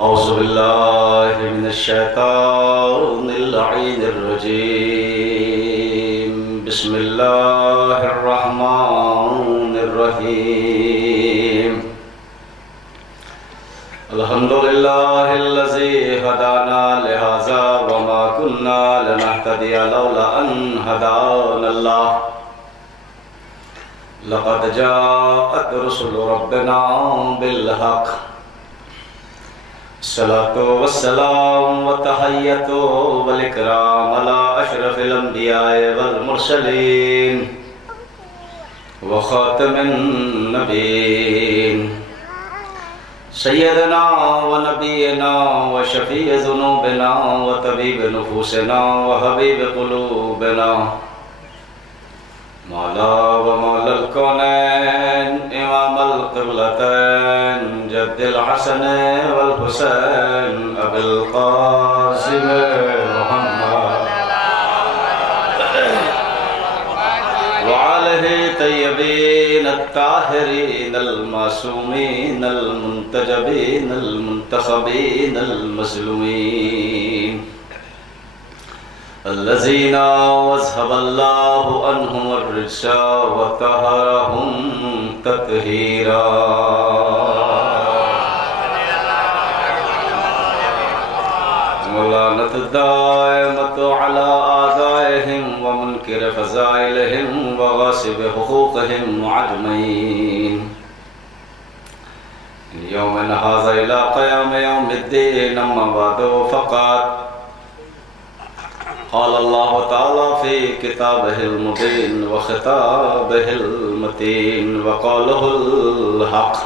أعوذ بالله من الشيطان اللعين الرجيم. بسم الله الرحمن الرحيم. الحمد لله الذي هدانا لهذا وما كنا لنهتدي لولا أن هدانا الله. لقد جاءت رسل ربنا بالحق. الصلاة والسلام والتحية والإكرام على أشرف الأنبياء والمرسلين وخاتم النبيين سيدنا ونبينا وشفيع ذنوبنا وطبيب نفوسنا وحبيب قلوبنا مولا ومولا الكونين إمام القبلتين جد الحسن والحسين أبي القاسم محمد وعليه طيبين الطاهرين المعصومين المنتجبين المنتخبين المظلومين الذين أذهب الله عنهم الرجس وطهرهم تطهيرا. ولعنة الدائمة على أعدائهم ومنكر فضائلهم وغاصب حقوقهم أجمعين من يومنا هذا إلى قيام يوم الدين. أما بعد فقد قال الله تعالى في كتابه المبين وخطابه المتين وقوله الحق.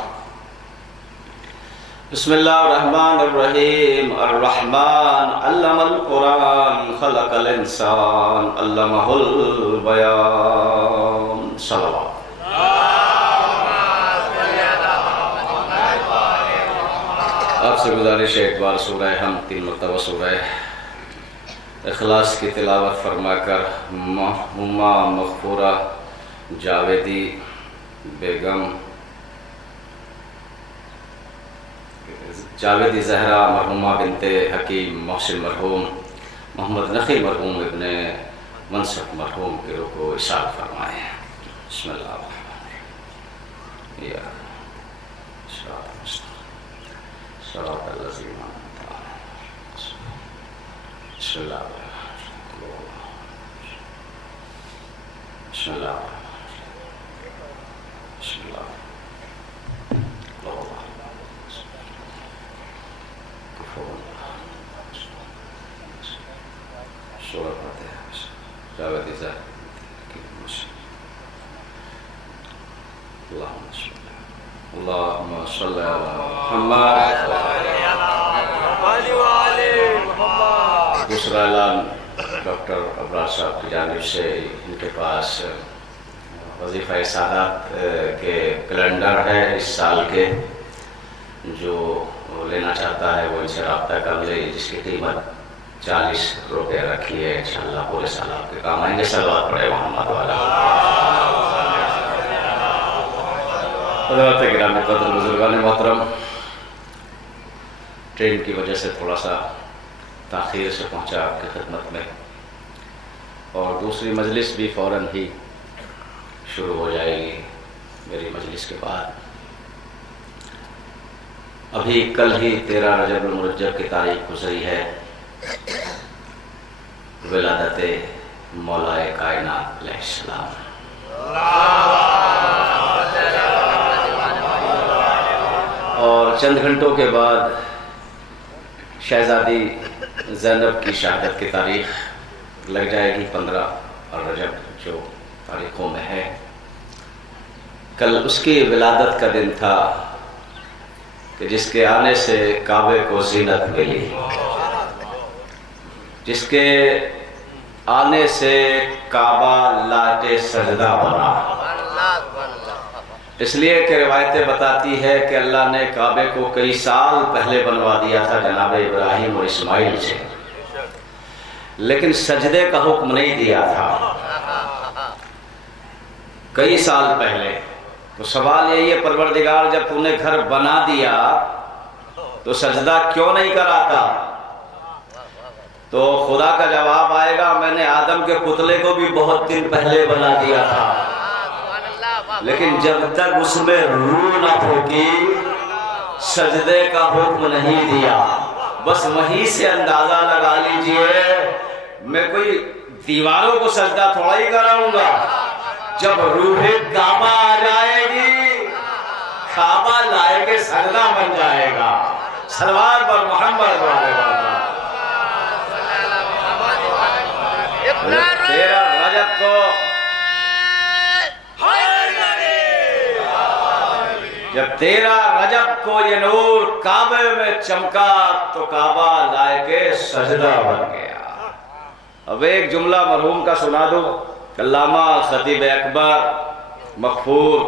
بسم الله الرحمن الرحيم. الرحمن علم القرآن خلق الإنسان علمه البيان. صلوات. آپ سے گزارش ہے ایک بار سورہ ہم 3 مرتبہ سورہ اخلاص کی تلاوت فرما کر مرحومہ مغفورہ جاویدی بیگم جاویدی زہرا مرحومہ بنت حکیم محسن مرحوم محمد نقی مرحوم ابن منصف مرحوم کے روح کو اشارہ فرمائے. بسم اللہ الرحمن الرحیم. صراط الذین انعمت علیہم. بسم اللہ بسم اللہ بسم اللہ سورہ فاتحہ. جاویدی زہرا اللہم صلی علی محمد. دوسرا اعلان ڈاکٹر ابرار صاحب کی جانب سے ان کے پاس وظیفہ سعادت کے کیلنڈر ہے اس سال کے، جو لینا چاہتا ہے وہ ان سے رابطہ کر لے، جس کی قیمت 40 روپے رکھی ہے. انشاءاللہ پورے سال آپ کے کام آئیں گے. صلوات پڑھے محمد والا. حضرات گرامی قدر بزرگان محترم، ٹرین کی وجہ سے تھوڑا سا تاخیر سے پہنچا آپ کی خدمت میں، اور دوسری مجلس بھی فوراً ہی شروع ہو جائے گی میری مجلس کے بعد. ابھی کل ہی 13 رجب المرجب کی تاریخ گزری ہے، ولادت مولا کائنات علیہ السلام. اور چند گھنٹوں کے بعد شہزادی زینب کی شہادت کی تاریخ لگ جائے گی 15 رجب، جو تاریخوں میں ہے. کل اس کی ولادت کا دن تھا کہ جس کے آنے سے کعبے کو زینت ملی، جس کے آنے سے کعبہ لاتے سجدہ بنا. اس لیے کہ روایتیں بتاتی ہے کہ اللہ نے کعبے کو کئی سال پہلے بنوا دیا تھا جناب ابراہیم اور اسماعیل سے، لیکن سجدے کا حکم نہیں دیا تھا. کئی سال پہلے. تو سوال یہی ہے پروردگار جب تو نے گھر بنا دیا تو سجدہ کیوں نہیں کراتا؟ تو خدا کا جواب آئے گا میں نے آدم کے پتلے کو بھی بہت دن پہلے بنا دیا تھا، لیکن جب تک اس میں روح نہ پھونکی سجدے کا حکم نہیں دیا. بس وہیں سے اندازہ لگا لیجئے میں کوئی دیواروں کو سجدہ تھوڑا ہی کراؤں گا. جب روح کعبہ آ جائے گی کعبہ لائے کے سجدہ بن جائے گا. سلوات پر محمد والے والا. 13 رجب کو جب 13 رجب کو یہ نور کعبے میں چمکا تو کعبہ لائے کے سجدہ بن گیا. اب ایک جملہ مرحوم کا سنا دو. علامہ خطیب اکبر مغفور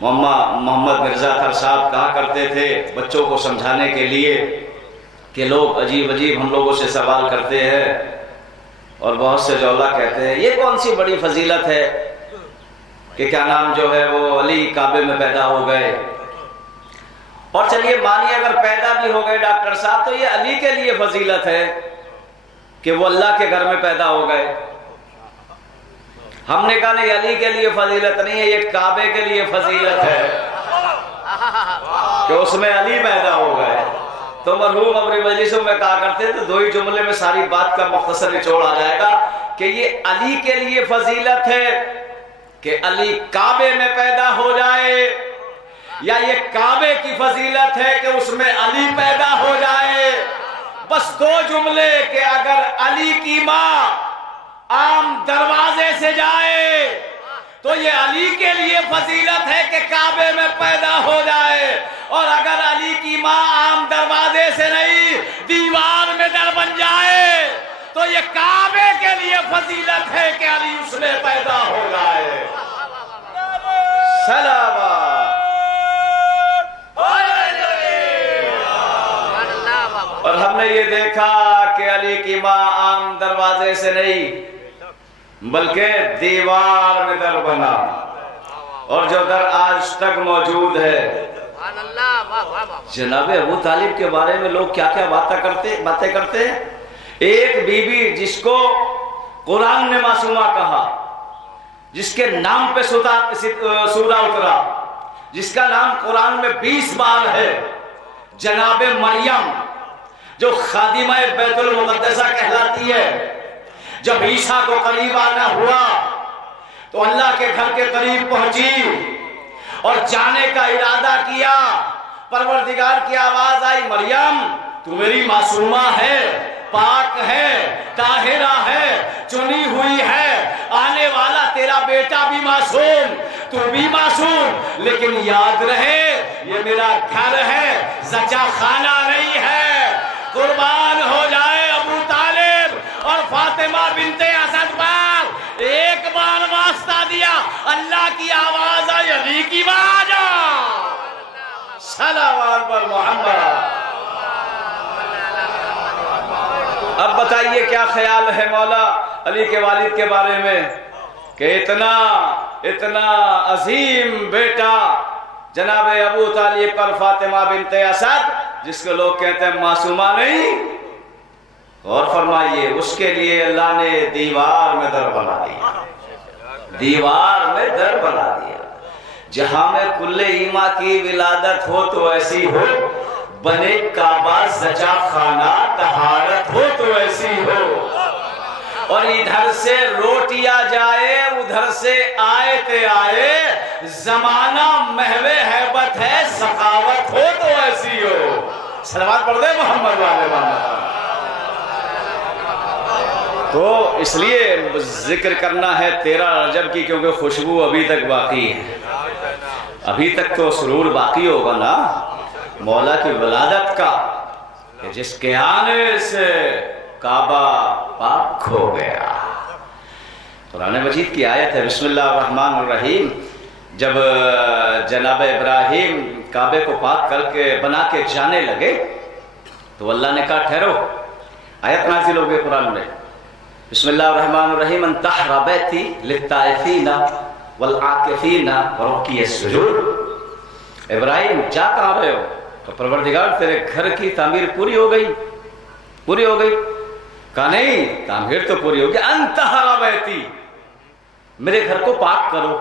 محمد مرزا اطہر صاحب کہا کرتے تھے بچوں کو سمجھانے کے لیے کہ لوگ عجیب عجیب ہم لوگوں سے سوال کرتے ہیں اور بہت سے جولا کہتے ہیں یہ کون سی بڑی فضیلت ہے کہ کیا نام جو ہے وہ علی کعبے میں پیدا ہو گئے. اور چلیے مانیے اگر پیدا بھی ہو گئے ڈاکٹر صاحب تو یہ علی کے لیے فضیلت ہے کہ وہ اللہ کے گھر میں پیدا ہو گئے. ہم نے کہا نہیں علی کے لیے فضیلت نہیں ہے یہ کعبے کے لیے فضیلت ہے کہ اس میں علی پیدا ہو گئے. تو مرحوم اپنی مجلسوں میں کہا کرتے تو 2 ہی جملے میں ساری بات کا مختصر نچوڑ آ جائے گا کہ یہ علی کے لیے فضیلت ہے کہ علی کعبے میں پیدا ہو جائے یا یہ کعبے کی فضیلت ہے کہ اس میں علی پیدا ہو جائے. بس 2 جملے کہ اگر علی کی ماں عام دروازے سے جائے تو یہ علی کے لیے فضیلت ہے کہ کعبے میں پیدا ہو جائے اور اگر علی کی ماں عام دروازے سے نہیں دیوار میں در بن جائے تو یہ کعبے کے لیے فضیلت ہے کہ علی اس میں پیدا ہو جائے. سلام. اور ہم نے یہ دیکھا کہ علی کی ماں عام دروازے سے نہیں بلکہ دیوار میں در بنا اور جو در آج تک موجود ہے. جناب ابو طالب کے بارے میں لوگ کیا کیا باتیں کرتے ہیں. ایک بی بی جس کو قرآن نے معصومہ کہا جس کے نام پہ سورہ اترا جس کا نام قرآن میں 20 بار ہے جناب مریم جو خادمہ بیت المقدسہ کہلاتی ہے. جب عیسیٰ کو قریب آنا ہوا تو اللہ کے گھر کے قریب پہنچی اور جانے کا ارادہ کیا. پروردگار کی آواز آئی مریم تو میری معصومہ ہے پاک ہے طاہرہ ہے چنی ہوئی ہے آنے والا تیرا بیٹا بھی معصوم تو بھی معصوم لیکن یاد رہے یہ میرا گھر ہے زچا خانہ نہیں ہے. قربان ہو جائے ابو طالب اور فاطمہ بنت اسد پر ایک بار واسطہ دیا اللہ کی آواز آئی علی کی آواز صلوات پر محمد. اب بتائیے کیا خیال ہے مولا علی کے والد کے بارے میں کہ اتنا عظیم بیٹا جناب ابو طالب پر فاطمہ بنت اسد جس کو لوگ کہتے ہیں معصومہ نہیں. اور فرمائیے اس کے لیے اللہ نے دیوار میں در بنا دیا. دیوار میں در بنا دیا. جہاں میں کل ایما کی ولادت ہو تو ایسی ہو بنے کعبہ زچا خانہ طہارت ہو تو ایسی ہو اور ادھر سے روٹیا جائے ادھر سے آئے زمانہ محو ہیبت ہے سخاوت ہو تو ایسی ہو. صلوات پڑھ دے محمد والے والا. تو اس لیے ذکر کرنا ہے 13 رجب کی کیونکہ خوشبو ابھی تک باقی ہے. ابھی تک تو سرور باقی ہوگا نا مولا کی ولادت کا کہ جس کے آنے سے کعبہ پاک ہو گیا. قرآن مجید کی آیت ہے بسم اللہ الرحمن الرحیم. جب جناب ابراہیم کعبے کو پاک کر کے بنا کے جانے لگے تو اللہ نے کہا ٹھہرو. آیت نازل ہو گئی قرآن میں بسم اللہ الرحمن الرحیم ان طہر بیتی للطائفین والعاکفین ورکی السجود۔ ابراہیم جا کہاں رہے ہو؟ تو پروردگار تیرے گھر کی تعمیر پوری ہو گئی، پوری ہو گئی؟ کہا نہیں، تعمیر تو پوری ہو گئی، انطہر بیتی، میرے گھر کو پاک کرو،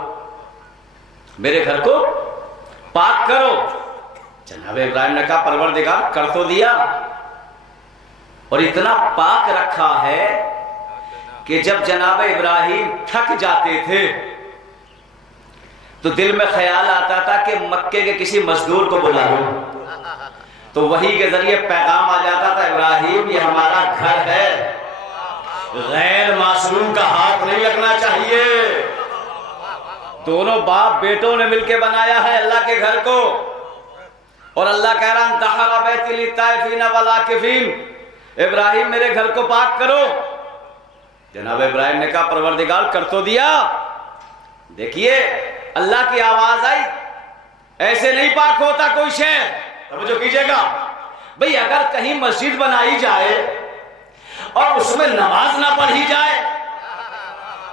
میرے گھر کو پاک کرو۔ جناب ابراہیم نے کہا پروردگار کر تو دیا، اور اتنا پاک رکھا ہے کہ جب جناب ابراہیم تھک جاتے تھے تو دل میں خیال آتا تھا کہ مکے کے کسی مزدور کو بلا لو، تو وحی کے ذریعے پیغام آ جاتا تھا ابراہیم یہ ہمارا گھر ہے، غیر معصوم کا ہاتھ نہیں لگنا چاہیے۔ دونوں باپ بیٹوں نے مل کے بنایا ہے اللہ کے گھر کو، اور اللہ کہہ رہا انطہر بیتی للطائفین والعاکفین، ابراہیم میرے گھر کو پاک کرو۔ جناب ابراہیم نے کہا پروردگار کر تو دیا۔ دیکھیے اللہ کی آواز آئی، ایسے نہیں پاک ہوتا کوئی شے، توجہ کیجئے گا بھئی، اگر کہیں مسجد بنائی جائے اور اس میں نماز نہ پڑھی جائے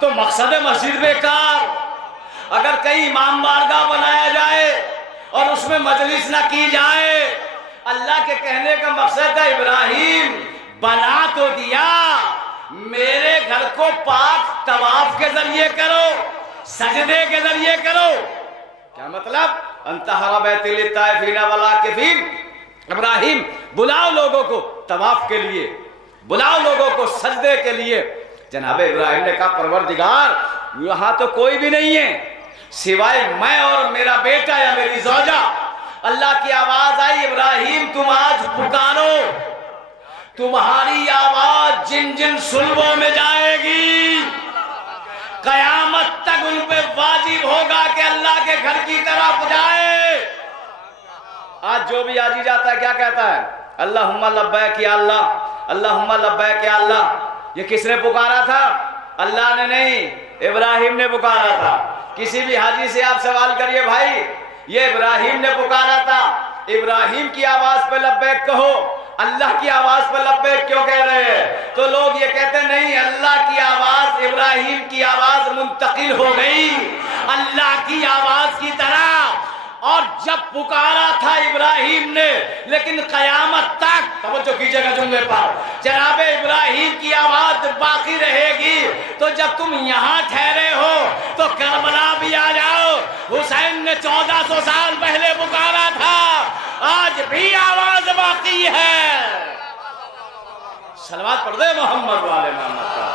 تو مقصد مسجد بیکار۔ اگر کہیں امام بارگاہ بنایا جائے اور اس میں مجلس نہ کی جائے، اللہ کے کہنے کا مقصد ہے ابراہیم بنا تو دیا، میرے گھر کو پاک طواف کے ذریعے کرو، سجدے کے ذریعے کرو۔ کیا مطلب؟ انطہر بیتی للطائفین والعاکفین، ابراہیم بلاؤ لوگوں کو طواف کے لیے، بلاؤ لوگوں کو سجدے کے لیے۔ جناب ابراہیم نے کہا پروردگار یہاں تو کوئی بھی نہیں ہے سوائے میں اور میرا بیٹا یا میری زوجہ۔ اللہ کی آواز آئی ابراہیم تم آج پکارو، تمہاری آواز جن جن صلبوں میں جائے گی قیامت تک ان پہ واجب ہوگا کہ اللہ کے گھر کی طرف جائے۔ آج جو بھی آجی جاتا ہے کیا کہتا ہے؟ اللہم لبیک یا اللہ، اللہم لبیک یا اللہ۔ یہ کس نے پکارا تھا؟ اللہ نے نہیں، ابراہیم نے پکارا تھا۔ کسی بھی حاجی سے آپ سوال کریے بھائی یہ ابراہیم نے پکارا تھا، ابراہیم کی آواز پہ لبیک کہو، اللہ کی آواز پہ لبیک کیوں کہہ رہے ہیں؟ تو لوگ یہ کہتے نہیں، اللہ کی آواز ابراہیم کی آواز منتقل ہو گئی اللہ کی آواز کی طرح، اور جب پکارا تھا ابراہیم نے لیکن قیامت تک، توجہ کیجئے گا جملے پر، جناب ابراہیم کی آواز باقی رہے گی۔ تو جب تم یہاں ٹھہرے ہو تو کربلا بھی آ جاؤ، حسین نے 1400 سال پہلے پکارا تھا، آج بھی آواز باقی ہے۔ صلوات پڑھ دے محمد والے محمد کا،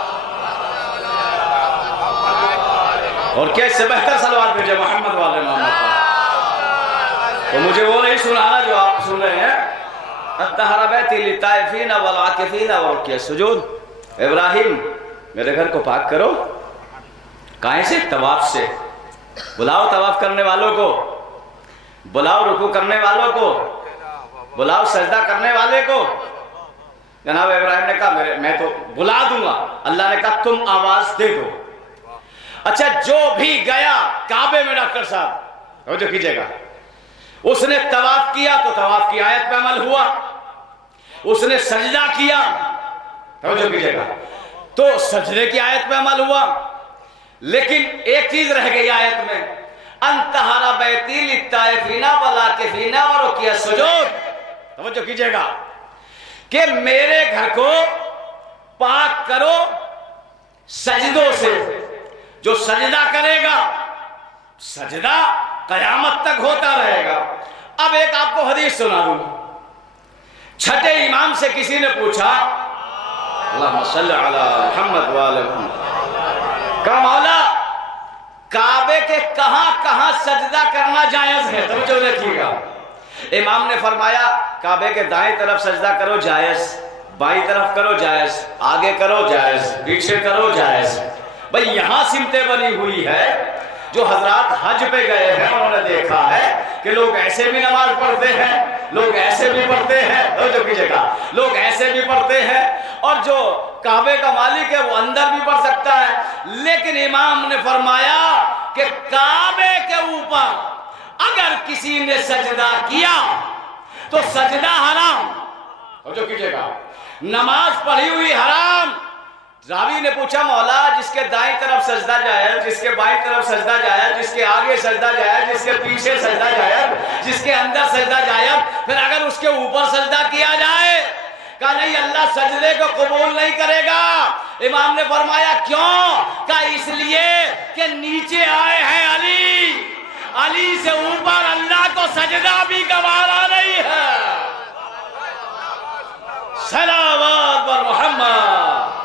اور کیا اس سے بہتر صلوات بھیجے محمد والے محمد کا؟ تو مجھے وہ نہیں سنانا جو آپ سن رہے ہیں۔ انطہر بیتی للطائفین والعاکفین ورکی السجود، ابراہیم میرے گھر کو پاک کرو۔ کہیں سے؟ طواف سے۔ بلاؤ طواف کرنے والوں کو، بلاؤ رکوع کرنے والوں کو، بلاؤ سجدہ کرنے والے کو۔ جناب ابراہیم نے کہا میں تو بلا دوں گا، اللہ نے کہا تم آواز دے دو۔ اچھا جو بھی گیا کعبے میں، ڈاکٹر صاحب توجہ کیجئے گا، اس نے طواف کیا تو طواف کی آیت پہ عمل ہوا، اس نے سجدہ کیا، توجہ کیجئے گا، تو سجدے کی آیت پہ عمل ہوا۔ لیکن ایک چیز رہ گئی آیت میں، انطہر بیتی للطائفین والعاکفین ورکی السجود، توجہ کیجئے گا کہ میرے گھر کو پاک کرو سجدوں سے۔ جو سجدہ کرے گا، سجدہ قیامت تک ہوتا رہے گا۔ اب ایک آپ کو حدیث سنا دوں، چھٹے امام سے کسی نے پوچھا اللہم صلی علی محمد وآلہ محمد، کہا مولا کعبے کے کہاں کہاں سجدہ کرنا جائز ہے؟ توجہ رکھیے گا۔ امام نے فرمایا کعبے کے دائیں طرف سجدہ کرو جائز، بائیں طرف کرو جائز، آگے کرو جائز، پیچھے کرو جائز۔ بھئی یہاں سمتیں بنی ہوئی ہے، جو حضرات حج پہ گئے ہیں انہوں نے دیکھا ہے کہ لوگ ایسے بھی نماز پڑھتے ہیں، لوگ ایسے بھی پڑھتے ہیں، توجہ کیجئے گا، لوگ ایسے بھی پڑھتے ہیں، اور جو کعبے کا مالک ہے وہ اندر بھی پڑھ سکتا ہے۔ لیکن امام نے فرمایا کہ کعبے کے اوپر اگر کسی نے سجدہ کیا تو سجدہ حرام، توجہ کیجئے گا، نماز پڑھی ہوئی حرام، راوی نے پوچھا مولا جس کے دائیں طرف سجدہ جائز، جس کے بائیں طرف سجدہ جائز، جس کے آگے سجدہ جائز، جس کے پیچھے سجدہ جائز، جس کے اندر سجدہ جائز، پھر اگر اس کے اوپر سجدہ کیا جائے؟ کہا نہیں، اللہ سجدے کو قبول نہیں کرے گا۔ امام نے فرمایا کیوں؟ کہا اس لیے کہ نیچے آئے ہیں علی، علی سے اوپر اللہ کو سجدہ بھی گوارا نہیں ہے۔ صلوات بر محمد۔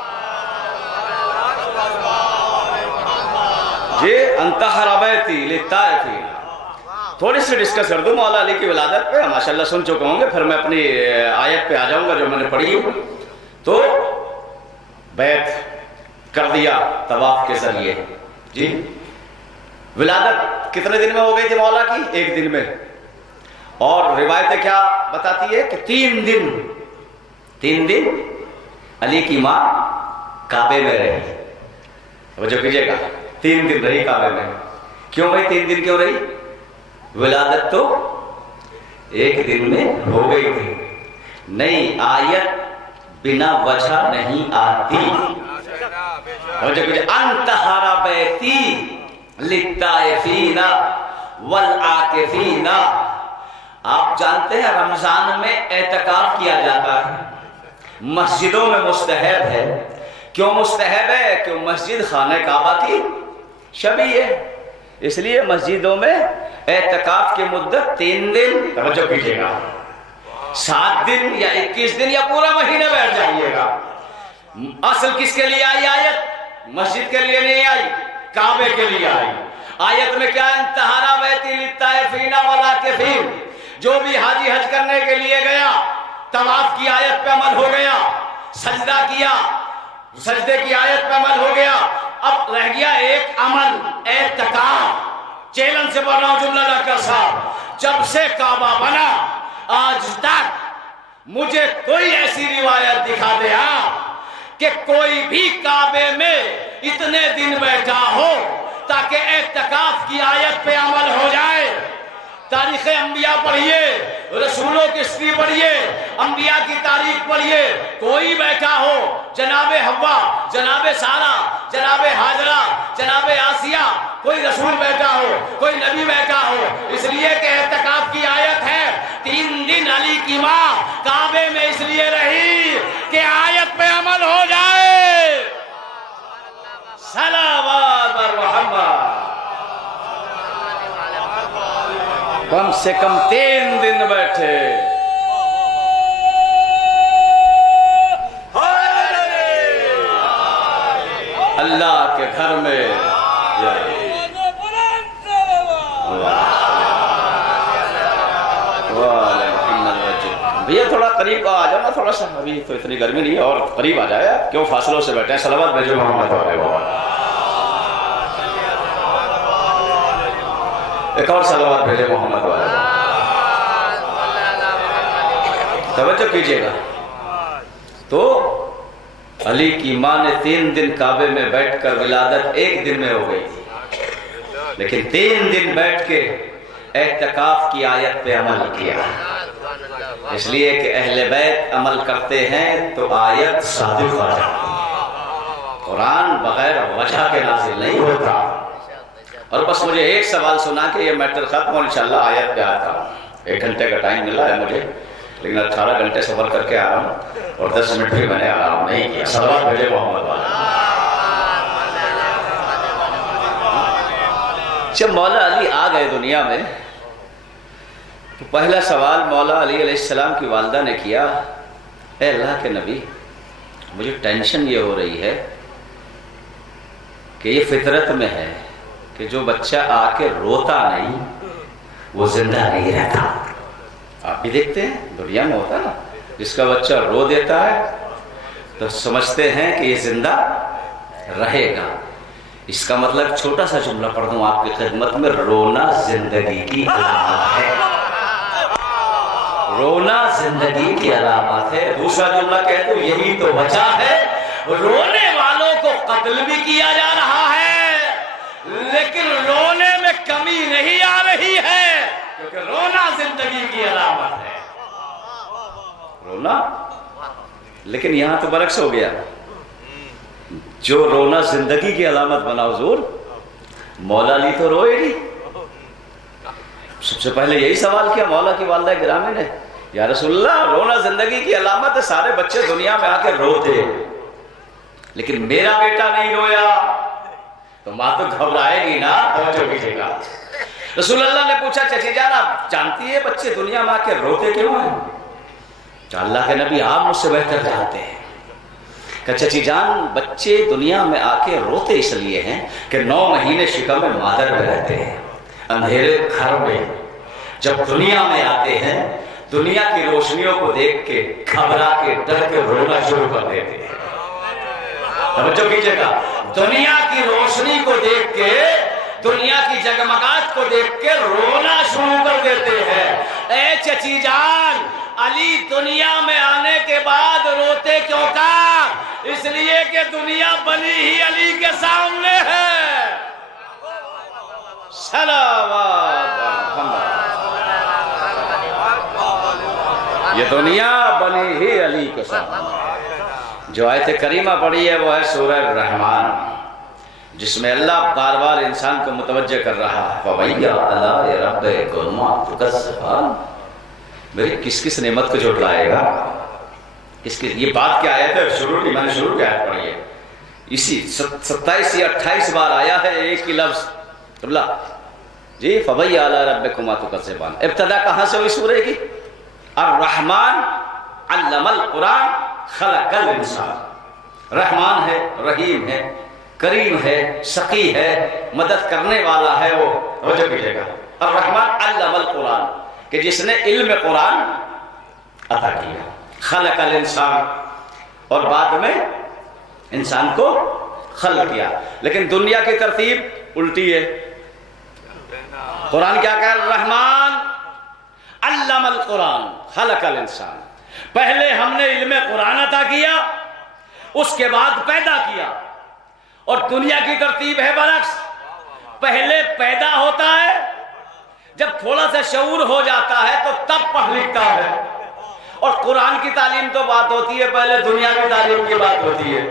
جی انتحر بیتی للطائفین، تھوڑی سی ڈسکس کر دوں مولا علی کی ولادت پہ، ماشاءاللہ سن چکے ہوں گے، پھر میں اپنی آیت پہ آ جاؤں گا جو میں نے پڑھی۔ تو بیعت کر دیا طواف کے ذریعے، جی ولادت کتنے دن میں ہو گئی تھی مولا کی؟ ایک دن میں، اور روایتیں کیا بتاتی ہے کہ 3 دن علی کی ماں کعبے میں رہی۔ توجہ کیجئے گا، 3 دن رہی کعبے میں۔ کیوں بھائی 3 دن کیوں رہی؟ ولادت تو ایک دن میں ہو گئی تھی، نئی آیت بنا وجہ نہیں آتی۔ انطہر بیتی للطائفین والعاکفین۔ آپ جانتے ہیں رمضان میں اعتکاف کیا جاتا ہے، مسجدوں میں مستحب ہے۔ کیوں مستحب ہے؟ کہ مسجد خانہ کعبہ کی شبیہ ہے، اس لیے مسجدوں میں اعتکاف کی مدت 3 دن، توجہ کیجئے گا، 7 دن یا 21 دن یا پورا مہینہ بیٹھ جائیے گا۔ اصل کس کے لیے آئی آیت؟ مسجد کے لیے نہیں آئی، کعبے کے لیے آئی۔ آیت میں کیا؟ انطہر بیتی للطائفین والعاکفین۔ جو بھی حاجی حج کرنے کے لیے گیا، طواف کی آیت پہ عمل ہو گیا، سجدہ کیا، سجدے کی آیت پہ عمل ہو گیا، اب رہ گیا ایک عمل، اعتکاف۔ چیلنج سے بول رہا ہوں جملہ ڈاکٹر صاحب، جب سے کعبہ بنا آج تک مجھے کوئی ایسی روایت دکھا دے کہ کوئی بھی کعبے میں اتنے دن بیٹھا ہو تاکہ اعتکاف کی آیت پہ عمل ہو جائے۔ تاریخ انبیاء پڑھیے، رسولوں کی ہسٹری پڑھیے، انبیاء کی تاریخ پڑھیے، کوئی بیٹھا ہو، جناب حوا، جناب سارہ، جناب حاجرہ، جناب آسیہ، کوئی رسول بیٹھا ہو، کوئی نبی بیٹھا ہو، اس لیے کہ اعتکاف کی آیت ہے۔ 3 دن علی کی ماں کعبے میں اس لیے رہی کہ آیت پہ عمل ہو جائے۔ صلوات بر محمد۔ کم سے کم 3 دن بیٹھے۔ اللہ کے گھر میں بھیا تھوڑا قریب آ جاؤ نا، تھوڑا سا، ابھی تو اتنی گرمی نہیں ہے، اور قریب آ جائے، کیوں فاصلوں سے بیٹھے ہیں؟ صلوات بھیجو محمد والے محمد۔ ایک اور صلوات بھیجے محمد والے۔ توجہ کیجئے گا، تو علی کی ماں نے 3 دن کعبے میں بیٹھ کر، ولادت ایک دن میں ہو گئی تھی، لیکن 3 دن بیٹھ کے اعتکاف کی آیت پہ عمل کیا، اس لیے کہ اہل بیت عمل کرتے ہیں تو آیت صادق ہو جاتی ہے۔ قرآن بغیر وجہ کے نازل نہیں ہوتا۔ اور بس مجھے ایک سوال سنا کہ یہ میٹر ختم، اور انشاءاللہ آیت پہ آتا ہوں۔ 1 گھنٹے کا ٹائم ملا ہے مجھے، لیکن 18 گھنٹے سفر کر کے آ رہا ہوں، اور 10 منٹ بھی میں نے آرام نہیں کیا۔ صلوات بھیجے محمد والا۔ جب مولا علی آ گئے دنیا میں تو پہلا سوال مولا علی علیہ السلام کی والدہ نے کیا، اے اللہ کے نبی، مجھے ٹینشن یہ ہو رہی ہے کہ یہ فطرت میں ہے کہ جو بچہ آ کے روتا نہیں وہ زندہ نہیں رہتا۔ آپ بھی دیکھتے ہیں دنیا میں ہوتا ہے نا، جس کا بچہ رو دیتا ہے تو سمجھتے ہیں کہ یہ زندہ رہے گا۔ اس کا مطلب چھوٹا سا جملہ پڑھ دوں آپ کی خدمت میں، رونا زندگی کی علامت ہے۔ رونا زندگی کی علامت ہے۔ دوسرا جملہ کہہ دوں، یہی تو وجہ ہے رونے والوں کو قتل بھی کیا جا رہا ہے، لیکن رونے میں کمی نہیں آ رہی ہے، کیونکہ رونا زندگی کی علامت ہے۔ رونا، لیکن یہاں تو برعکس ہو گیا، جو رونا زندگی کی علامت بنا حضور، مولا علی تو روئے نہیں. سب سے پہلے یہی سوال کیا مولا کی والدہ گرامی نے، یا رسول اللہ رونا زندگی کی علامت ہے، سارے بچے دنیا میں آ کے روتے لیکن میرا بیٹا نہیں رویا. تو ماں تو گھبرائے گی نا. توجہ کیجیے گا. رسول اللہ نے پوچھا چچی جان آپ جانتی ہے بچے دنیا میں آ کے روتے کیوں ہیں؟ تو اللہ کے نبی آپ مجھ سے بہتر جانتے ہیں. کہ چچی جان بچے دنیا میں آ کے روتے اس لیے ہیں کہ 9 مہینے شکم مادر میں رہتے ہیں، اندھیرے گھر میں جب دنیا میں آتے ہیں دنیا کی روشنیوں کو دیکھ کے گھبرا کے ڈر کے رونا شروع کر دیتے ہیں. توجہ کیجیے گا. دنیا کی روشنی کو دیکھ کے، دنیا کی جگمگاہٹ کو دیکھ کے رونا شروع کر دیتے ہیں. اے چچی جان علی دنیا میں آنے کے بعد روتے کیوں تھا؟ اس لیے کہ دنیا بنی ہی علی کے سامنے ہے. صلوات یہ دنیا بنی ہی علی کے سامنے. جو آیت کریمہ پڑھی ہے وہ ہے سورہ الرحمن، جس میں اللہ بار بار انسان کو متوجہ کر رہا ہے. فَوَيَّا عَلَىٰ رَبِّكُمَا تُكَذِّبَانِ. میری کس کس نعمت کو جھٹلائے گا؟ کس کس؟ یہ بات کیا آیت ہے؟ شروع نہیں، میں نے شروع کی آیت پڑھی ہے. اسی 27 یا 28 بار آیا ہے ایک ہی لفظ اللہ جی. فَوَيَّا عَلَىٰ رَبِّكُمَا تُكَذِّبَانِ. ابتدا کہاں سے ہوئی سورہ کی؟ الرحمن علم القرآن خلق الانسان. رحمان ہے، رحیم ہے، کریم ہے، سقی ہے، مدد کرنے والا ہے. وہ توجہ کیجیے گا. الرحمن علم القرآن کہ جس نے علم قرآن عطا کیا. خلق الانسان اور بعد میں انسان کو خلق کیا. لیکن دنیا کی ترتیب الٹی ہے. قرآن کیا کہہ رہا؟ الرحمن علم القرآن خلق الانسان. پہلے ہم نے علم قرآن عطا کیا، اس کے بعد پیدا کیا. اور دنیا کی ترتیب ہے برعکس. پہلے پیدا ہوتا ہے، جب تھوڑا سا شعور ہو جاتا ہے تو تب پڑھ لکھتا ہے. اور قرآن کی تعلیم تو بات ہوتی ہے، پہلے دنیا کی تعلیم کی بات ہوتی ہے.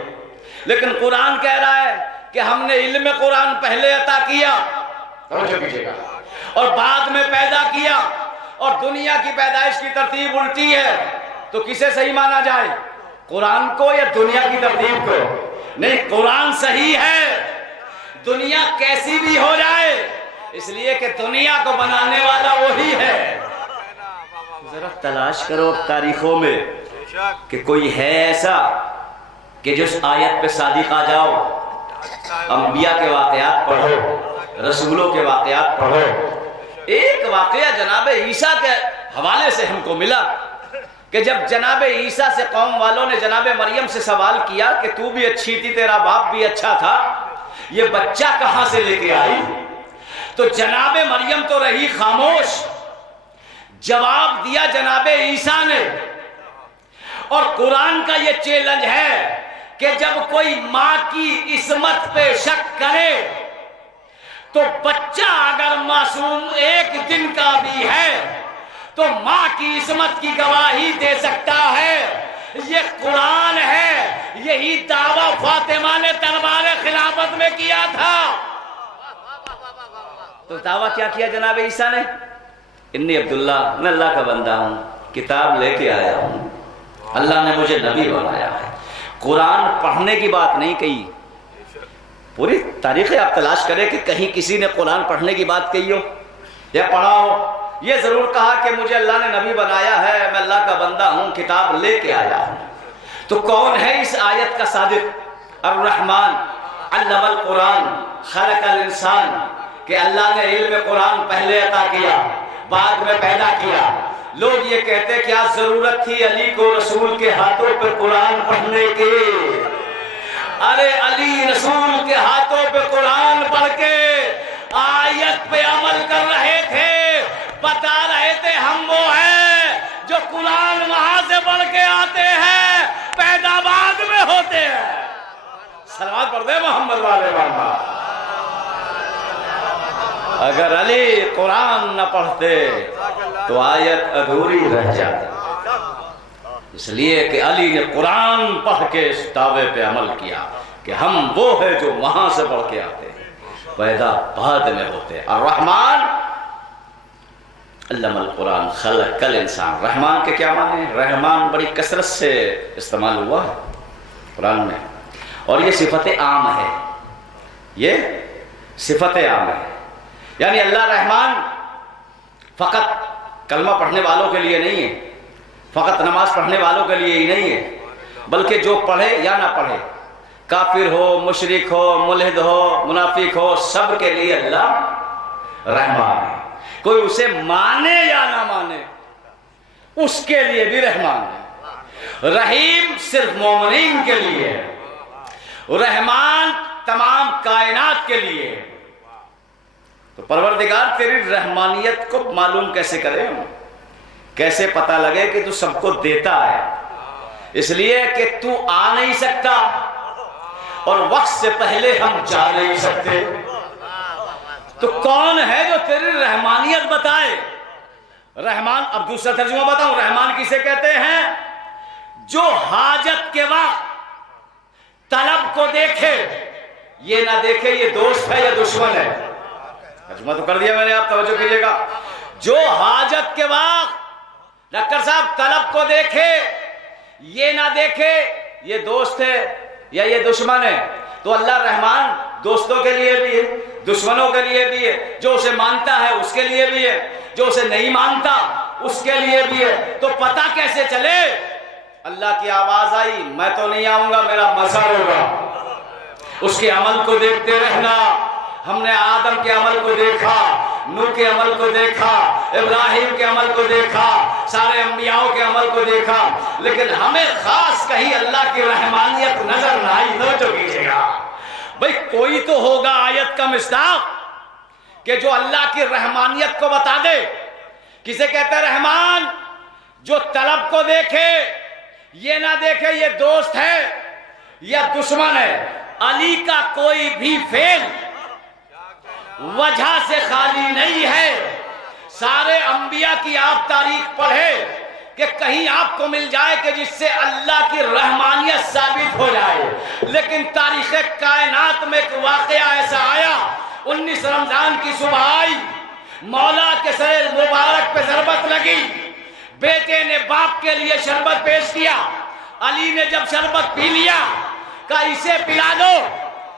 لیکن قرآن کہہ رہا ہے کہ ہم نے علم قرآن پہلے عطا کیا اور بعد میں پیدا کیا. اور دنیا کی پیدائش کی ترتیب الٹی ہے. تو کسے صحیح مانا جائے؟ قرآن کو یا دنیا کی ترتیب کو؟ نہیں، قرآن صحیح ہے. دنیا کیسی بھی ہو جائے، اس لیے کہ دنیا کو بنانے والا وہی ہے. ذرا تلاش کرو تاریخوں میں کہ کوئی ہے ایسا کہ جو اس آیت پہ صادق آ جاؤ. انبیاء کے واقعات پڑھو، رسولوں کے واقعات پڑھو. ایک واقعہ جناب عیسیٰ کے حوالے سے ہم کو ملا کہ جب جناب عیسیٰ سے قوم والوں نے جناب مریم سے سوال کیا کہ تو بھی اچھی تھی، تیرا باپ بھی اچھا تھا، یہ بچہ کہاں سے لے کے آئی؟ تو جناب مریم تو رہی خاموش. جواب دیا جناب عیسیٰ نے. اور قرآن کا یہ چیلنج ہے کہ جب کوئی ماں کی عصمت پہ شک کرے تو بچہ اگر معصوم 1 دن کا بھی ہے تو ماں کی عصمت کی گواہی دے سکتا ہے. یہ قرآن ہے. یہی دعویٰ فاطمہ نے دربار خلافت میں کیا تھا. تو دعویٰ کیا کیا جناب عیسیٰ نے؟ انی عبداللہ، میں اللہ کا بندہ ہوں، کتاب لے کے آیا ہوں، اللہ نے مجھے نبی بنایا ہے. قرآن پڑھنے کی بات نہیں کہی. پوری تاریخ آپ تلاش کریں کہ کہیں کسی نے قرآن پڑھنے کی بات کہی ہو یا پڑھا ہو. یہ ضرور کہا کہ مجھے اللہ نے نبی بنایا ہے، میں اللہ کا بندہ ہوں، کتاب لے کے آیا ہوں. تو کون ہے اس آیت کا صادق؟ الرحمن علم القرآن خلق الانسان کہ اللہ نے علم قرآن پہلے عطا کیا، بعد میں پیدا کیا. لوگ یہ کہتے کیا ضرورت تھی علی کو رسول کے ہاتھوں پہ قرآن پڑھنے کے؟ ارے علی رسول کے ہاتھوں پہ قرآن پڑھ کے آیت پہ عمل کر رہے تھے، بتا رہے تھے ہم وہ ہیں جو قرآن وہاں سے پڑھ کے آتے ہیں، پیدا بعد میں ہوتے ہیں. صلوات پڑھ دے محمد والے محمد. اگر علی قرآن نہ پڑھتے تو آیت ادھوری رہ جاتی. اس لیے کہ علی نے قرآن پڑھ کے اس دعوے پہ عمل کیا. کہ ہم وہ ہے جو وہاں سے بڑھ کے آتے ہیں، پیدا بعد میں ہوتے ہیں۔ الرحمن علم القرآن خلق الانسان۔ رحمان کے کیا معنی ہیں؟ رحمان بڑی کثرت سے استعمال ہوا ہے قرآن میں، اور یہ صفت عام ہے، یہ صفت عام ہے، یعنی اللہ رحمان فقط کلمہ پڑھنے والوں کے لیے نہیں ہے، فقط نماز پڑھنے والوں کے لیے ہی نہیں ہے، بلکہ جو پڑھے یا نہ پڑھے، کافر ہو، مشرک ہو، ملحد ہو، منافق ہو، سب کے لیے اللہ رحمان ہے۔ کوئی اسے مانے یا نہ مانے اس کے لیے بھی رحمان ہے۔ رحیم صرف مومنین کے لیے ہے، رحمان تمام کائنات کے لیے ہے۔ تو پروردگار تیری رحمانیت کو معلوم کیسے کریں ہم؟ کیسے پتہ لگے کہ تو سب کو دیتا ہے؟ اس لیے کہ تو آ نہیں سکتا اور وقت سے پہلے ہم جا نہیں سکتے، تو کون ہے جو تیری رحمانیت بتائے؟ رحمان، اب دوسرا ترجمہ بتاؤں، رحمان کسے کہتے ہیں؟ جو حاجت کے وقت طلب کو دیکھے، یہ نہ دیکھے یہ دوست ہے یا دشمن ہے۔ ترجمہ تو کر دیا میں نے، آپ توجہ کیجئے گا۔ جو حاجت کے وقت ڈاکٹر صاحب طلب کو دیکھے، یہ نہ دیکھے یہ دوست ہے یا یہ دشمن ہے، تو اللہ رحمان دوستوں کے لیے بھی ہے، دشمنوں کے لیے بھی ہے، جو اسے مانتا ہے اس کے لیے بھی ہے، جو اسے نہیں مانتا اس کے لیے بھی ہے۔ تو پتہ کیسے چلے؟ اللہ کی آواز آئی، میں تو نہیں آؤں گا، میرا مظہر ہوگا، اس کے عمل کو دیکھتے رہنا۔ ہم نے آدم کے عمل کو دیکھا، نوح کے عمل کو دیکھا، ابراہیم کے عمل کو دیکھا، سارے انبیاءوں کے عمل کو دیکھا، لیکن ہمیں خاص کہیں اللہ کی رحمانیت نظر نہ آئی۔ توجہ کیجیے گا بھئی، کوئی تو ہوگا آیت کا مصداق کہ جو اللہ کی رحمانیت کو بتا دے۔ کسے کہتے ہیں رحمان؟ جو طلب کو دیکھے، یہ نہ دیکھے یہ دوست ہے یا دشمن ہے۔ علی کا کوئی بھی فعل وجہ سے خالی نہیں ہے۔ سارے انبیاء کی آپ تاریخ پڑھے کہ کہیں آپ کو مل جائے کہ جس سے اللہ کی رحمانیت ثابت ہو جائے، لیکن تاریخ کائنات میں ایک واقعہ ایسا آیا، 19 رمضان کی صبح آئی، مولا کے سر مبارک پہ ضربت لگی، بیٹے نے باپ کے لیے شربت پیش کیا، علی نے جب شربت پی لیا کہا اسے پلا دو۔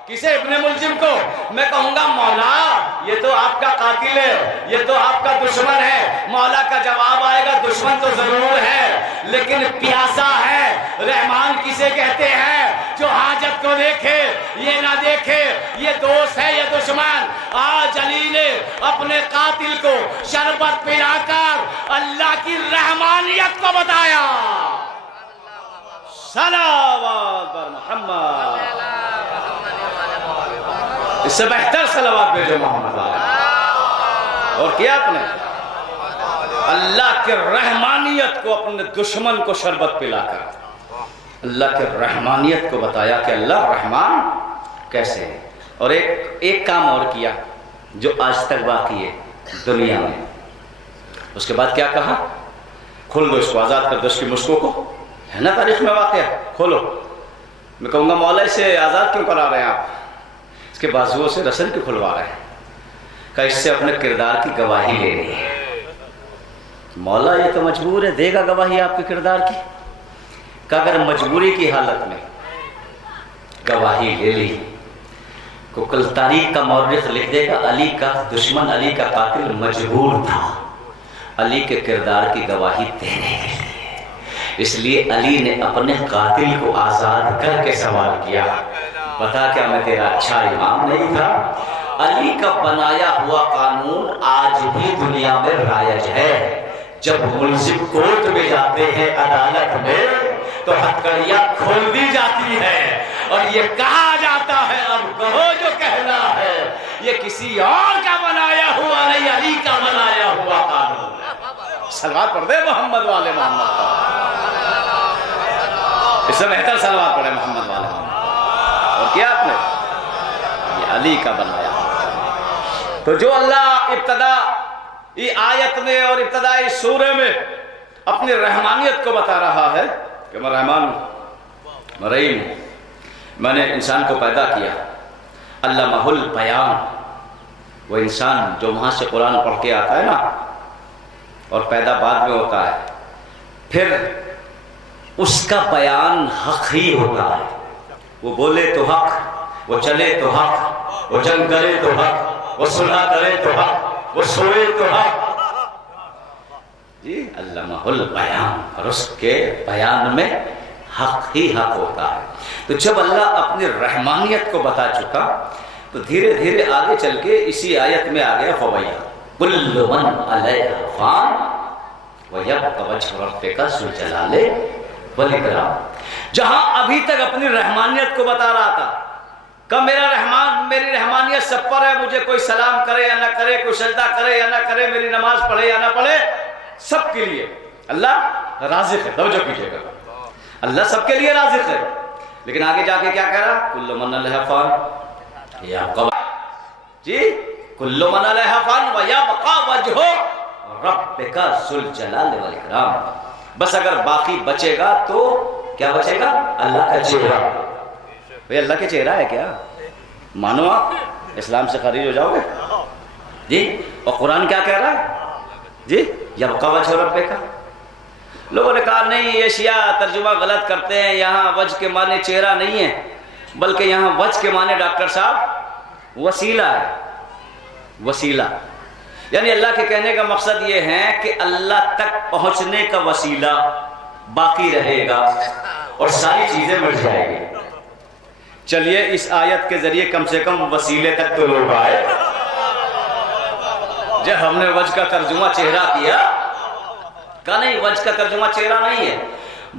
کسے؟ ابن ملجم کو۔ میں کہوں گا مولا یہ تو آپ کا قاتل ہے، یہ تو آپ کا دشمن ہے۔ مولا کا جواب آئے گا دشمن تو ضرور ہے لیکن پیاسا ہے۔ رحمان کسے کہتے ہیں؟ جو حاجت کو دیکھے، یہ نہ دیکھے یہ دوست ہے یا دشمن۔ آج علی نے اپنے قاتل کو شربت پلا کر اللہ کی رحمانیت کو بتایا۔ صلوات بر محمد، اس سے بہتر صلوات بھیجو محمد علیہ۔ اور کیا آپ نے اللہ کے رحمانیت کو اپنے دشمن کو شربت پلا کر اللہ کے رحمانیت کو بتایا کہ اللہ رحمان کیسے ہے۔ اور ایک کام اور کیا جو آج تک باقی ہے دنیا میں۔ اس کے بعد کیا کہا؟ کھول دو اس کو، آزاد کر دو اس کی مشکوں کو۔ ہے نا تاریخ میں واقعہ، کھولو۔ میں کہوں گا مولا اسے آزاد کیوں کرا رہے ہیں آپ؟ اس کے بازوؤں سے رسن کیوں کھلوا رہے ہیں؟ کہ اس سے اپنے کردار کی گواہی لینی ہے۔ مولا یہ تو مجبور ہے، دے گا گواہی آپ کے کردار کی۔ کہ اگر مجبوری کی حالت میں گواہی لے لی تو کل تاریخ کا مورخ لکھ دے گا علی کا دشمن، علی کا قاتل مجبور تھا علی کے کردار کی گواہی دینے کے لیے۔ اس لیے علی نے اپنے قاتل کو آزاد کر کے سوال کیا، بتا کیا میں تیرا اچھا امام نہیں تھا؟ علی کا بنایا ہوا قانون آج بھی دنیا میں رائج ہے۔ جب ملزم کورٹ میں جاتے ہیں، عدالت میں، تو ہتھکڑیاں کھول دی جاتی ہے اور یہ کہا جاتا ہے اب کہو جو کہنا ہے۔ یہ کسی اور کا بنایا ہوا نہیں، علی کا بنایا ہوا قانون ہے۔ صلوات پڑھ دے محمد والے محمد کا۔ اس سے بہتر صلوات پڑھے محمد والے محمد۔ اور کیا آپ نے یہ علی کا بنایا۔ تو جو اللہ ابتدائی آیت میں اور ابتدائی سورے میں اپنی رحمانیت کو بتا رہا ہے کہ میں رحمان ہوں، میں رحیم ہوں، میں نے انسان کو پیدا کیا، علمہ البیان، وہ انسان جو وہاں سے قرآن پڑھ کے آتا ہے نا اور پیدا بعد میں ہوتا ہے، پھر اس کا بیان حق ہی ہوتا ہے، وہ بولے تو حق، وہ چلے تو حق، وہ جنگ کرے تو حق، وہ صلح کرے تو حق، وہ سوئے تو حق، جی علمہ البیان، اور اس کے بیان میں حق ہی حق ہوتا ہے۔ تو جب اللہ اپنی رحمانیت کو بتا چکا تو دھیرے دھیرے آگے چل کے اسی آیت میں آ گیا فَوَيْحَ كُلُّ مَنْ عَلَيْهَا فَانٍ وَيَبْقَى وَجْهُ رَبِّكَ ذُو الْجَلَالِ وَالْإِكْرَامِ، جہاں ابھی تک اپنی رحمانیت کو بتا رہا تھا کہ میری رحمانیت سب پر ہے، مجھے کوئی سلام کرے یا نہ کرے، کوئی سجدہ کرے یا نہ کرے، میری نماز پڑھے یا نہ پڑھے، سب کے لیے اللہ رازق ہے۔ توجہ کیجئے گا، اللہ سب کے لیے رازق ہے، لیکن آگے جا کے کیا کہہ رہا؟ کل من علیہا فان یبقی، جی کل من علیہا فان ویبقی وجہ ربک ذو الجلال والاکرام، بس اگر باقی بچے گا تو کیا بچے گا؟ اللہ کا چہرہ۔ بھئی اللہ کے چہرہ ہے کیا؟ مانو آپ اسلام سے خارج ہو جاؤ گے جی۔ اور قرآن کیا کہہ رہا ہے جی؟ یبقی وجہ ربک۔ لوگوں نے کہا نہیں یہ شیعہ ترجمہ غلط کرتے ہیں، یہاں وجہ کے معنی چہرہ نہیں ہے بلکہ یہاں وجہ کے معنی ڈاکٹر صاحب وسیلہ ہے، وسیلہ، یعنی اللہ کے کہنے کا مقصد یہ ہے کہ اللہ تک پہنچنے کا وسیلہ باقی رہے گا اور ساری چیزیں مل جائیں گی۔ چلیے اس آیت کے ذریعے کم سے کم وسیلے تک تو لوگ آئے۔ جب ہم نے وجہ کا ترجمہ چہرہ کیا، کہا نہیں وجہ کا ترجمہ چہرہ نہیں ہے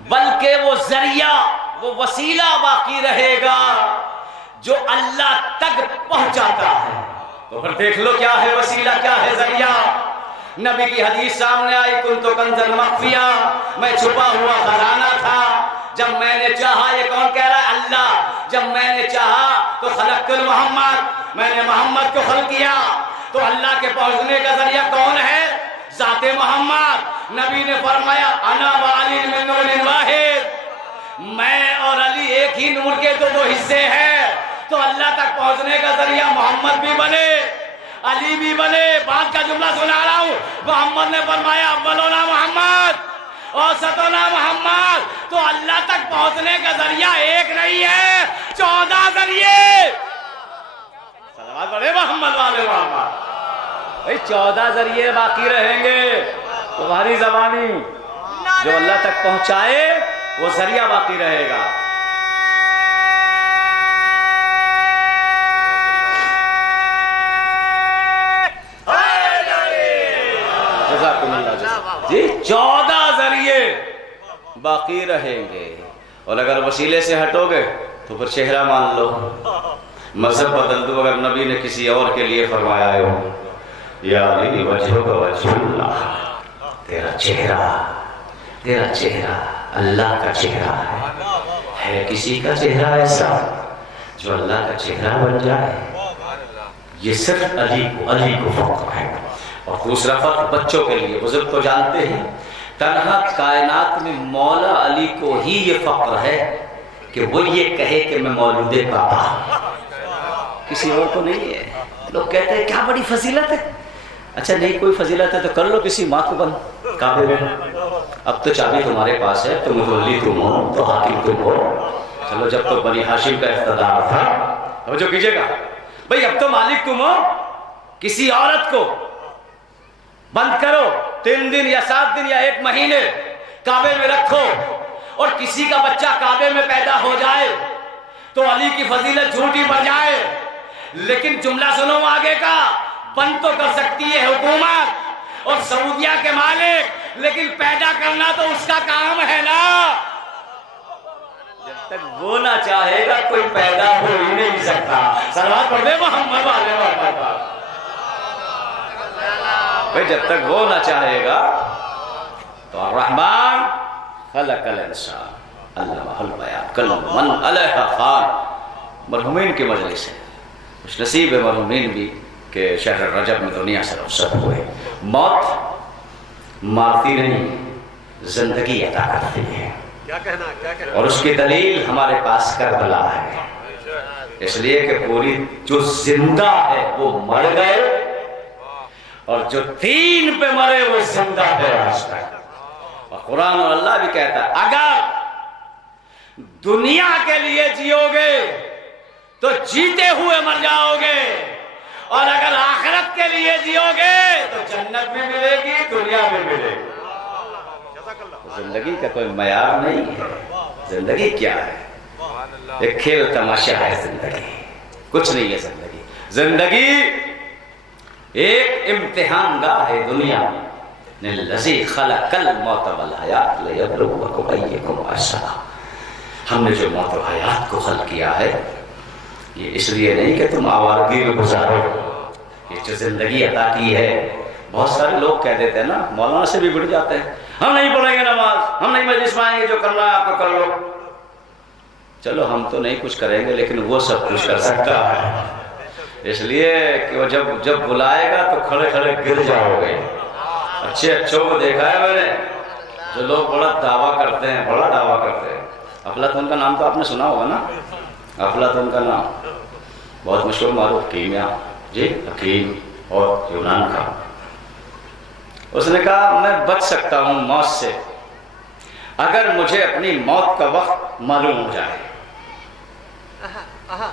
بلکہ وہ ذریعہ، وہ وسیلہ باقی رہے گا جو اللہ تک پہنچاتا ہے۔ تو پھر دیکھ لو کیا ہے وسیلہ، کیا ہے ذریعہ۔ نبی کی حدیث سامنے آئی، کنت کنزا مخفیا، میں چھپا ہوا خزانہ تھا، جب میں نے چاہا، یہ کون کہہ رہا ہے؟ اللہ، جب میں نے چاہا تو خلقت محمد، میں نے محمد کو خلق کیا۔ تو اللہ کے پہنچنے کا ذریعہ کون ہے؟ ذات محمد۔ نبی نے فرمایا انا و علی من نور واحد، میں اور علی ایک ہی نور کے دو حصے ہیں۔ تو اللہ تک پہنچنے کا ذریعہ محمد بھی بنے، علی بھی بنے۔ بات کا جملہ سنا رہا ہوں، محمد نے فرمایا اولنا محمد اوسطنا محمد۔ تو اللہ تک پہنچنے کا ذریعہ ایک نہیں ہے، 14 ذریعے۔ صلوات پڑھے محمد والے محمد۔ بھئی 14 ذریعے باقی رہیں گے، تمہاری زبانی جو اللہ تک پہنچائے وہ ذریعہ باقی رہے گا۔ جی 14 ذریعے باقی رہیں گے، اور اگر وسیلے سے ہٹو گے تو پھر چہرہ مان لو، مذہب بدل دو۔ اگر نبی نے کسی اور کے لیے فرمایا ہو یا علی وجہک وجہ اللہ، تیرا چہرہ اللہ کا چہرہ ہے کسی کا چہرہ ایسا جو اللہ کا چہرہ بن جائے؟ یہ صرف علی کو فخر ہے۔ اور دوسرا فرق بچوں کے لیے، بزرگ تو جانتے ہیں، تنہا کائنات میں مولا علی کو ہی یہ فخر ہے کہ وہ یہ کہے کہ میں مولود کعبہ، کسی اور کو نہیں ہے۔ لوگ کہتے ہیں کیا بڑی فضیلت ہے۔ اچھا نہیں کوئی فضیلت ہے تو کر لو کسی ماں کو بند کعبے میں، اب تو چابی تمہارے پاس ہے، تم متولی تم ہو تو حاکم تم ہو۔ چلو جب تو بنی ہاشم کا اقتدار تھا، اب جو کیجئے گا بھئی اب تو مالک تم ہو، کسی عورت کو بند کرو 3 دن یا 7 دن یا 1 مہینے کعبے میں رکھو، اور کسی کا بچہ کعبے میں پیدا ہو جائے تو علی کی فضیلت جھوٹی پڑ جائے۔ لیکن جملہ سنو آگے کا، بند تو کر سکتی ہے حکومت اور سعودیہ کے مالک، لیکن پیدا کرنا تو اس کا کام ہے نا۔ جب تک وہ نہ چاہے گا کوئی پیدا ہو ہی نہیں سکتا۔ صلوات پڑھ دے محمد والے محمد۔ جب تک وہ نہ چاہے گا تو الرحمن خلق الانسان علمہ البیان کل من علیہا فان۔ مرحومین کی مجلس ہے، خوش نصیب ہے مرحومین بھی کہ شہر رجب میں دنیا سے رخصت ہوئے۔ موت مارتی نہیں، زندگی عطا کرتی ہے۔ اور اس کی دلیل ہمارے پاس کربلا ہے، اس لیے کہ پوری جو زندہ ہے وہ مر گئے، اور جو دین پہ مرے وہ زندہ ہے آج تک۔ اور قرآن اور اللہ بھی کہتا ہے اگر دنیا کے لیے جیو گے تو جیتے ہوئے مر جاؤ گے، اور اگر آخرت کے لیے جیو گے تو جنت بھی ملے گی، دنیا بھی ملے گی۔ زندگی کا کوئی معیار نہیں ہے، زندگی کیا ہے؟ ایک کھیل تماشا ہے زندگی، کچھ نہیں ہے زندگی۔ زندگی ایک امتحان گاہ ہے دنیا، الذی خلق الموت والحیات لیبلوکم ایکم احسن۔ ہم نے جو موت و حیات کو خلق کیا ہے یہ اس لیے نہیں کہ تم آوارگی میں گزارو، یہ جو زندگی عطا کی ہے۔ بہت سارے لوگ کہہ دیتے ہیں نا، مولانا سے بھی بڑھ جاتے ہیں، ہم نہیں پڑھیں گے نماز، ہم نہیں مجلس میں آئیں گے، جو کرنا ہے آپ کو کر لو۔ چلو ہم تو نہیں کچھ کریں گے لیکن وہ سب کچھ کر سکتا ہے، اس لیے کہ وہ جب بلائے گا تو کھڑے کھڑے گر جاؤ گے۔ اچھوں کو دیکھا ہے میں نے، جو لوگ بڑا دعویٰ کرتے ہیں، بڑا دعویٰ کرتے ہیں۔ افلاطون کا نام تو آپ نے سنا ہوگا نا، افلاطون کا نام بہت مشہور معروف کیمیا، جی حکیم اور یونان کا۔ اس نے کہا میں بچ سکتا ہوں موت سے اگر مجھے اپنی موت کا وقت معلوم ہو جائے۔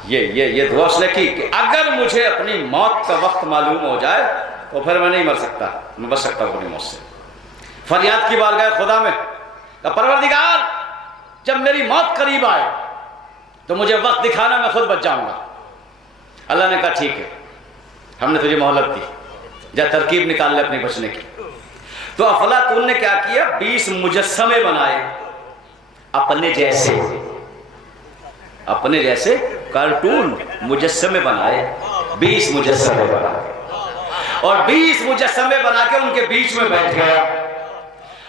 یہ دعا اس نے کی کہ اگر مجھے اپنی موت کا وقت معلوم ہو جائے تو پھر میں نہیں مر سکتا، میں بچ سکتا ہوں اپنی موت سے۔ فریاد کی بارگاہ خدا میں کہ پروردگار جب میری موت قریب آئے تو مجھے وقت دکھانا، میں خود بچ جاؤں گا۔ اللہ نے کہا ٹھیک ہے، ہم نے تجھے مہلت دی، جا ترکیب نکال لے اپنے بچنے کی۔ تو افلاطون نے کیا کیا، 20 مجسمے بنائے اپنے جیسے کارٹون مجسمے بنائے، 20 مجسمے بنائے، اور 20 مجسمے بنا کے ان کے بیچ میں بیٹھ گیا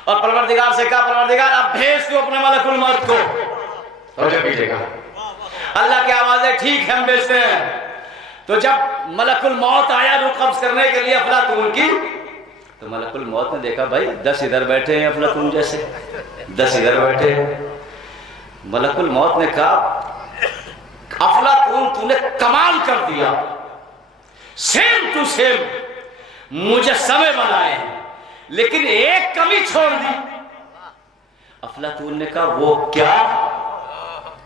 اور پروردگار سے کہا پروردگار اب بھیج تو اپنے ملک الموت کو، توجہ کیجیے گا۔ اللہ کی آواز ہے ٹھیک ہے ہم بھیجتے ہیں۔ تو جب ملک الموت آیا روح قبض کرنے کے لیے افلاطون کی، تو ملک الموت نے دیکھا بھائی 10 ادھر بیٹھے ہیں افلاطون جیسے، 10 ادھر بیٹھے ہیں۔ ملک الموت نے کہا افلاطون تو نے کمال کر دیا، سیم ٹو سیم مجسمے بنائے ہیں لیکن ایک کمی چھوڑ دی۔ افلاطون نے کہا وہ کیا؟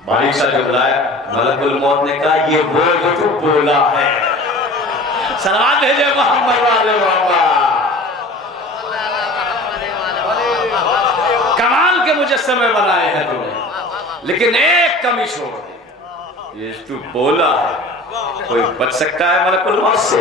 باریک سا جملہ ہے، ملک الموت نے کہا یہ وہ جو تو بولا ہے۔ سلام بھیجے محمد والے محمد۔ کمال کے مجسمے بنائے ہیں تم نے لیکن ایک کمی چھوڑ دی، یہ تو بولا ہے۔ کوئی بچ سکتا ہے ملک الموت سے؟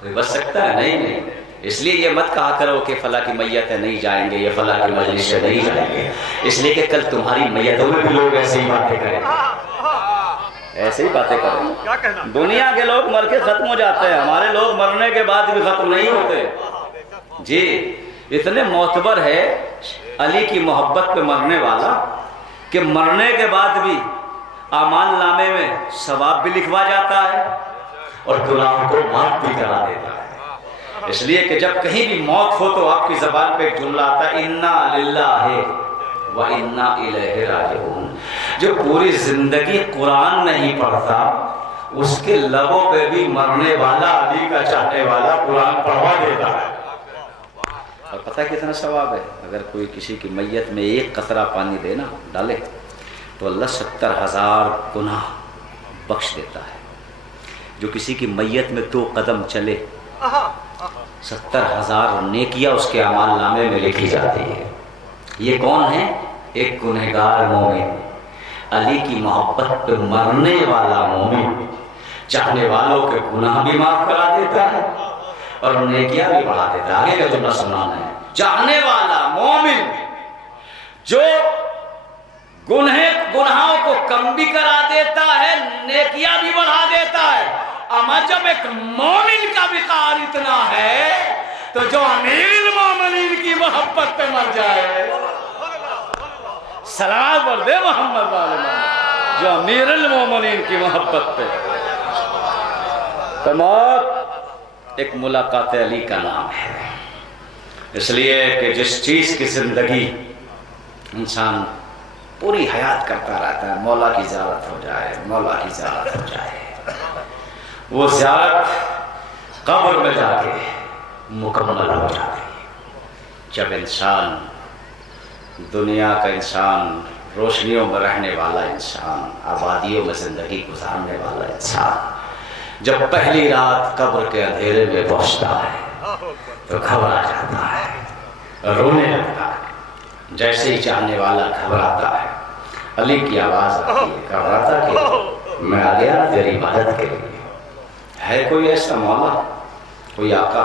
کوئی بچ سکتا ہے؟ نہیں۔ اس لیے یہ مت کہا کرو کہ فلاں کی میت ہے نہیں جائیں گے، یہ فلاں کی مجلس سے نہیں جائیں گے، اس لیے کہ کل تمہاری میتوں میں بھی لوگ ایسے ہی باتیں کریں گے، ایسے ہی باتیں کریں گے۔ دنیا کے لوگ مر کے ختم ہو جاتے ہیں، ہمارے لوگ مرنے کے بعد بھی ختم نہیں ہوتے۔ جی اتنے معتبر ہے علی کی محبت پہ مرنے والا کہ مرنے کے بعد بھی اعمال نامے میں ثواب بھی لکھوا جاتا ہے اور گناہوں کو معاف بھی کرا دیتا ہے۔ اس لیے کہ جب کہیں بھی موت ہو تو آپ کی زبان پہ ایک جملہ آتا ہے انا للہ و انا الیہ راجعون۔ جو پوری زندگی قرآن نہیں پڑھتا اس کے لبوں پہ بھی مرنے والا علی کا چاہنے والا قرآن پڑھوا دیتا ہے۔ اور پتہ کتنا ثواب ہے؟ اگر کوئی کسی کی میت میں ایک قطرہ پانی دینا ڈالے تو اللہ 70,000 گناہ بخش دیتا ہے۔ جو کسی کی میت میں 2 قدم چلے 70,000 نیکیاں اس کے اعمال نامے میں لکھی جاتی ہے۔ یہ کون ہے؟ ایک گنہگار مومن، علی کی محبت پہ مرنے والا مومن، چاہنے والوں کے گناہ بھی معاف کرا دیتا ہے اور نیکیاں بھی بڑھا دیتا ہے۔ آگے کا جملہ سنانا ہے، چاہنے والا مومن جو گناہوں کو کم بھی کرا دیتا ہے، نیکیاں بھی بڑھا دیتا ہے۔ اما جب ایک مومن کا وقار اتنا ہے تو جو امیر المومنین کی محبت پہ مر جائے، سلام پر دے محمد والے محمد، جو امیر المومنین کی محبت پہ۔ تو موت ایک ملاقات علی کا نام ہے، اس لیے کہ جس چیز کی زندگی انسان پوری حیات کرتا رہتا ہے مولا کی زیارت ہو جائے، مولا کی زیارت ہو جائے. وہ زیارت قبر میں جا کے مکمل ہو جاتی ہے. جب انسان، دنیا کا انسان، روشنیوں میں رہنے والا انسان، آبادیوں میں زندگی گزارنے والا انسان جب پہلی رات قبر کے اندھیرے میں پہنچتا ہے تو گھبرا جاتا ہے، رونے لگتا ہے. جیسے ہی چاہنے والا گھبراتا ہے، علی کی آواز آتی ہے، گھبراتا کہ میں آ گیا تیری مدد کے لیے. ہے کوئی ایسا مولا، کوئی آقا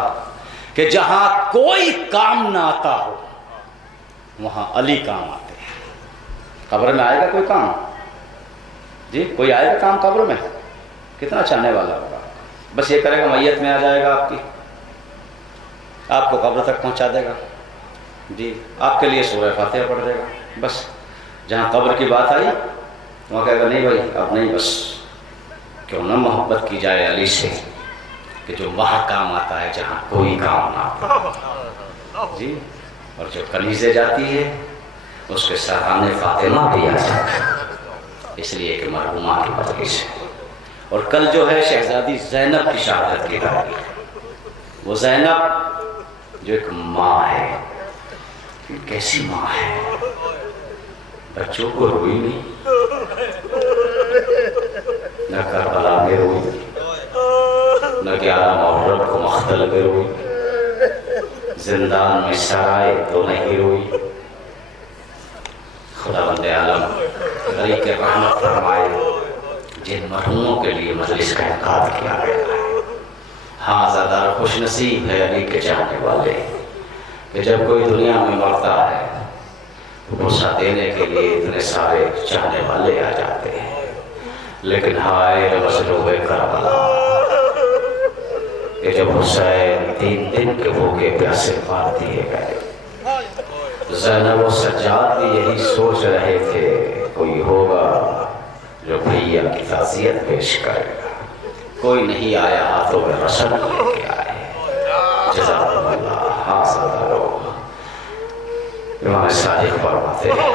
کہ جہاں کوئی کام نہ آتا ہو وہاں علی کام آتے ہیں. قبر میں آئے گا کوئی کام؟ جی کوئی آئے گا کام قبر میں؟ کتنا چاہنے والا ہوگا، بس یہ کرے گا میت میں آ جائے گا آپ کی، آپ کو قبر تک پہنچا دے گا، جی آپ کے لیے سورہ فاتحہ پڑھ دے گا. بس جہاں قبر کی بات آئی وہاں کہے گا نہیں بھائی اب نہیں. بس کیوں نہ محبت کی جائے علی سے کہ جو وہاں کام آتا ہے جہاں کوئی کام نہ آتا. جی اور جو کنیزیں جاتی ہے اس کے سرانے فاطمہ بھی آ جاتا ہے، اس لیے کہ مرحومہ کی مجلس ہے. اور کل جو ہے شہزادی زینب کی شہادت کی تاریخ. وہ زینب جو ایک ماں ہے، کیسی ماں ہے، بچوں کو روئی نہیں، نہ کربلا میں روئی، نہ 11 محرم کو مختل میں روئی، زندان میں سرائے تو نہیں روئی. خدا بند عالم غریب کے رحمت فرمائے جن مرحوموں کے لیے مجلس کا انعقاد کیا گیا ہے. ہاں زیادہ خوش نصیب ہے علی کے چاہنے والے کہ جب کوئی دنیا میں مرتا ہے بوسہ دینے کے لیے اتنے سارے چاہنے والے آ جاتے ہیں. لیکن ہائے مظلوم کربلا کہ جب حسین 3 دن کے بھوکے پیاسے مار دیے گئے، زینب و سجاد بھی یہی سوچ رہے تھے کوئی ہوگا جو بھیا کی تعزیت پیش کرے گا. کوئی نہیں آیا، ہاتھوں میں رسم لے کے آئے. جزاکم اللہ. ہاں سردارو امام صادق فرماتے ہیں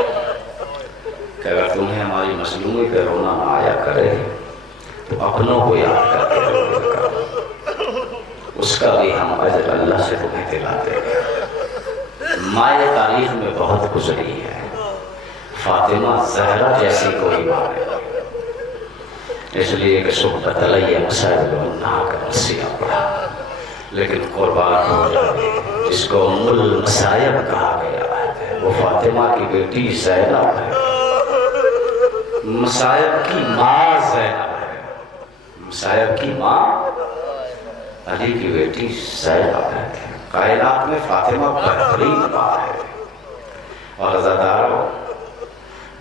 کہ اگر تمہیں ہماری مظلومی پہ رونا نہ آیا کرے تو اپنوں کو یاد کر کے رونے کا، اس کا بھی ہم اجر اللہ سے تمہیں دلاتے ہیں. مائے تاریخ میں بہت گزری ہے، فاطمہ زہرا جیسی کوئی ماں نہیں، اس لیے کہ صحبت علیہ مسائل اللہ کا مسیح پڑا. لیکن قربان ہو جائے جس کو ام المصائب کہا گیا ہے وہ فاطمہ کی بیٹی زینب ہے. مصائب کی ماں زینب ہے، مصائب کی ماں علی کی بیٹی زینب ہے. کائنات میں فاطمہ بہترین ماں ہے. اور عزادارو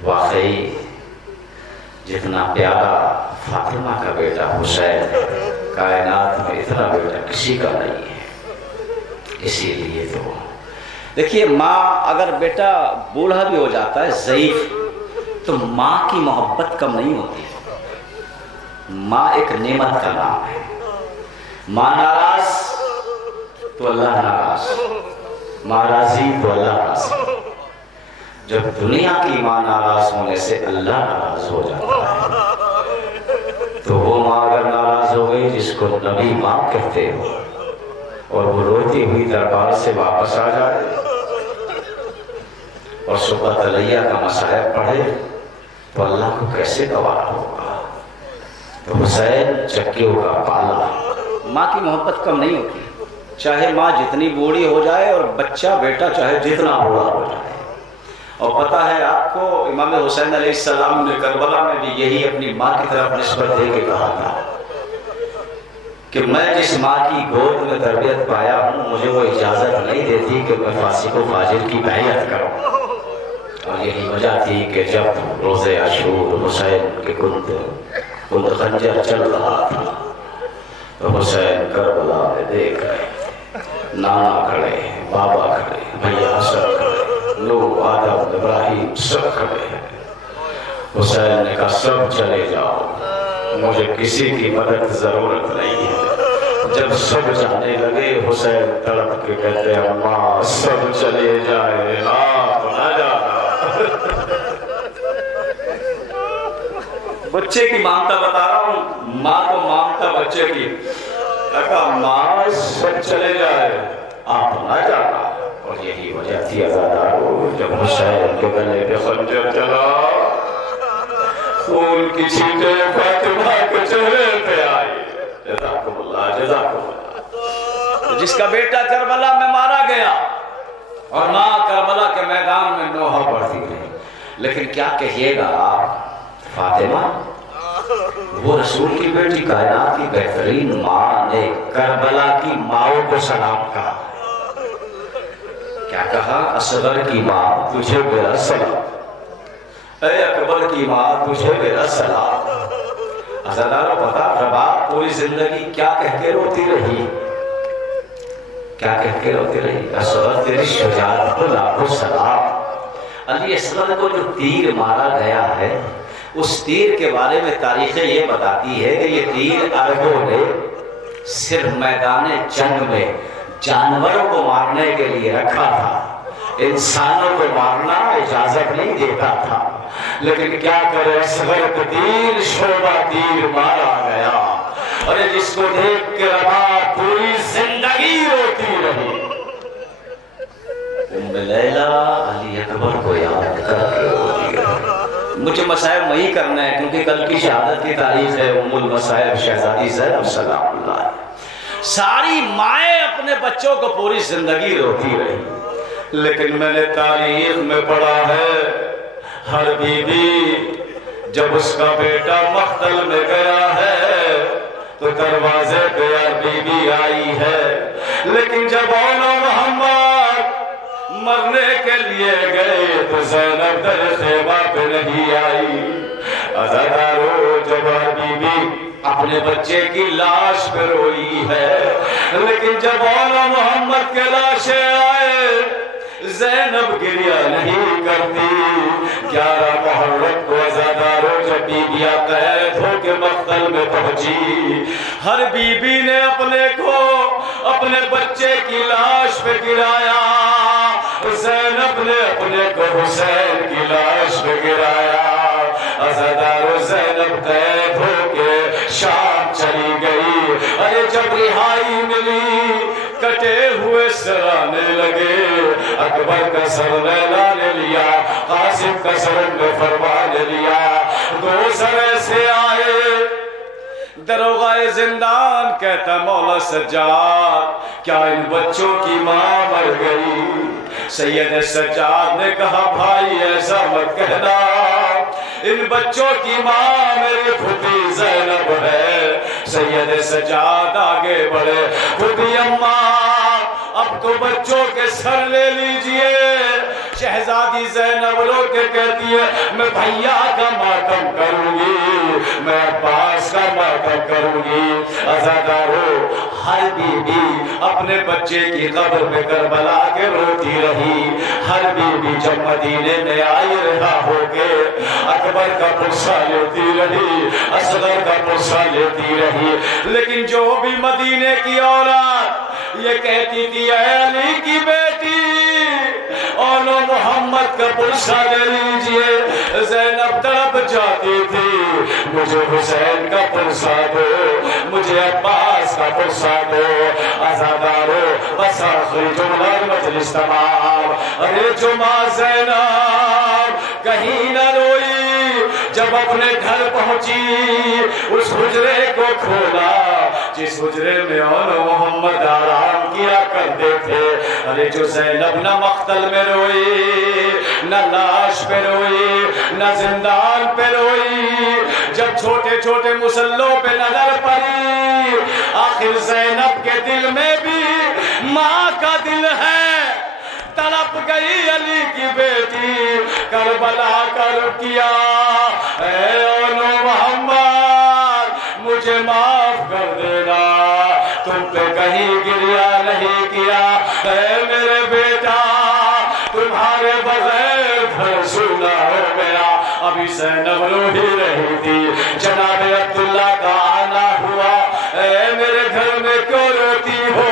واقعی جتنا پیارا فاطمہ کا بیٹا حسین ہے کائنات میں اتنا بیٹا کسی کا نہیں ہے. اسی لیے تو دیکھیے ماں اگر بیٹا بوڑھا بھی ہو جاتا ہے ضعیف تو ماں کی محبت کم نہیں ہوتی. ماں ایک نعمت کا نام ہے. ماں ناراض تو اللہ ناراض، ماں راضی تو اللہ راضی. جب دنیا کی ماں ناراض ہونے سے اللہ ناراض ہو جاتا ہے تو وہ ماں اگر ناراض ہو گئی جس کو نبی ماں کہتے ہو اور وہ روتی ہوئی دربار سے واپس آ جائے اور صحبت علیہ کا مصائب پڑھے تو اللہ کو کیسے گوارا ہوگا. تو حسین چکیوں کا پالا. ماں کی محبت کم نہیں ہوتی، چاہے ماں جتنی بوڑھی ہو جائے اور بچہ بیٹا چاہے جتنا بوڑھا ہو جائے. اور پتہ ہے آپ کو امام حسین علیہ السلام نے کربلا میں بھی یہی اپنی ماں کی طرف نسبت دے کے کہا تھا کہ میں جس ماں کی گود میں تربیت پایا ہوں مجھے وہ اجازت نہیں دیتی کہ میں فاسق و فاجر کی بیعت کروں. اور یہی وجہ تھی کہ جب روز عاشور حسین کے کند خنجر چل رہا تھا تو حسین کربلا میں دیکھ رہے، نانا کھڑے، بابا کھڑے، بھیا حسن کھڑے، لوگ آدم ابراہیم سب کھڑے ہیں. حسین نے کہا سب چلے جاؤ، مجھے کسی کی مدد ضرورت نہیں ہے. جب سب جانے لگے حسین تڑپ کے کہتے ہیں اماں سب چلے جائے آپ نہ جانا. بچے کی مامتا بتا رہا ہوں، ماں کو مامتا بچے کی، کہا ماں سب چلے جائے آپ نہ جانا، اور یہی وجہ تھی عزادارو جب حسین کے گلے پہ خنجر چلا، خون کی چھینٹیں فاطمہ کے چہرے پہ آئی، جزاکم اللہ جزاکم اللہ۔ جس کا بیٹا کربلا میں مارا گیا اور ماں کربلا کے میدان میں نوحہ پڑھتی رہی، لیکن کیا کہیے گا آپ فاطمہ، وہ رسول کی بیٹی کائنات کی بہترین ماں نے کربلا کی ماں کو سلام کہا، کیا کہا؟ اصغر کی ماں تجھے میرا سلام، اے اکبر کی ماں تجھے میرا سلام۔ عزادارو پتا رباب پوری زندگی کیا کہہ کے روتی رہی، کیا کہہ کے روتی رہی؟ اصغر تیری شجاعت کو لاکھوں سلام۔ علی اصغر کو جو تیر مارا گیا ہے، اس تیر کے بارے میں تاریخیں یہ بتاتی ہے کہ یہ تیر عربوں نے صرف میدان جنگ میں جانوروں کو مارنے کے لیے رکھا تھا، انسانوں کو مارنا اجازت نہیں دیتا تھا، لیکن کیا کرے اصغر کو تیر شعبہ تیر مارا گیا، اور جس کو دیکھ کے رباب پوری زندگی روتی رہی۔ ام لیلہ علی اکبر کو یاد کر کے روتی رہی۔ مجھے مصائب وہی کرنا ہے کیونکہ کل کی شہادت کی تاریخ ہے، ام المصائب شہزادی زینب سلام اللہ۔ ساری مائیں اپنے بچوں کو پوری زندگی روتی رہی، لیکن میں نے تاریخ میں پڑھا ہے ہر بی بی جب اس کا بیٹا مقتل میں گیا ہے تو دروازے پہ ہر بی بی آئی ہے، لیکن جب اولا محمد مرنے کے لیے گئے تو زینب در خیمہ پہ نہیں آئی۔ عزادارو جب ہر بی بی اپنے بچے کی لاش پہ روئی ہے، لیکن جب اولا محمد کے لاشیں آئے زینب گریہ نہیں کرتی۔ 11 محرم کو عزادارو جب بی بیاں قید ہو کے مقتل میں پہنچی، ہر بی بی نے اپنے کو اپنے بچے کی لاش پہ گرایا، زینب نے اپنے کو حسین کی لاش پہ گرایا۔ عزادارو زینب قید ہو کے شام چلی گئی، ارے جب رہائی ملی کٹے ہوئے سر آنے لگے، اکبر کا سر لیلا نے لیا، قاسم کا سر نے فرما نے لیا، 2 سر ایسے آئے۔ دروغہ زندان کہتا مولا سجاد کیا ان بچوں کی ماں مر گئی؟ سید سجاد نے کہا بھائی ایسا مت کہنا، ان بچوں کی ماں میری پھوپھی زینب ہے۔ سید سجاد آگے بڑھے، پھوپھی اماں اب تو بچوں کے سر لے لیجئے۔ شہزادی زینب رو کے کہتی ہے میں بھیا کا ماتم کروں گی، میں عباس کا ماتم کروں گی۔ عزادارو ہر بی بی اپنے بچے کی قبر پہ کربلا کے روتی رہی، ہر بی بی جب مدینے میں آئی رہا ہو کے اکبر کا پرسہ لیتی رہی، اصغر کا پرسہ لیتی رہی، لیکن جو بھی مدینے کی عورت یہ کہتی تھی اے علی کی بیٹی اولو محمد کا پرسہ لے لیجئے، زینب تڑپ جاتی تھی مجھے حسین کا پرسہ دو، مجھے عباس کا پرسہ دو۔ عزادارو بس آخری جملہ مجلس تمام، ارے جو ماں زینب کہیں نہ روئی، جب اپنے گھر پہنچی اس حجرے کو کھولا جس حجرے میں اولو محمد آرام کیا کرتے تھے، ارے جو زینب نہ مقتل میں روئی، نہ لاش پہ روئی، نہ زندان پہ روئی، جب چھوٹے چھوٹے مسلوں پہ نظر پڑی، آخر زینب کے دل میں بھی ماں کا دل ہے، تڑپ گئی علی کی بیٹی کربلا کر کیا اے اولو محمد مجھے معاف کر دینا، تم پہ کہیں گریہ نہیں کیا، اے میرے بیٹا تمہارے بغیر گھر سونا ہو گیا۔ ابھی زینب رو ہی رہی تھی، جناب عبداللہ کا آنا ہوا، اے میرے گھر میں کیوں روتی ہو؟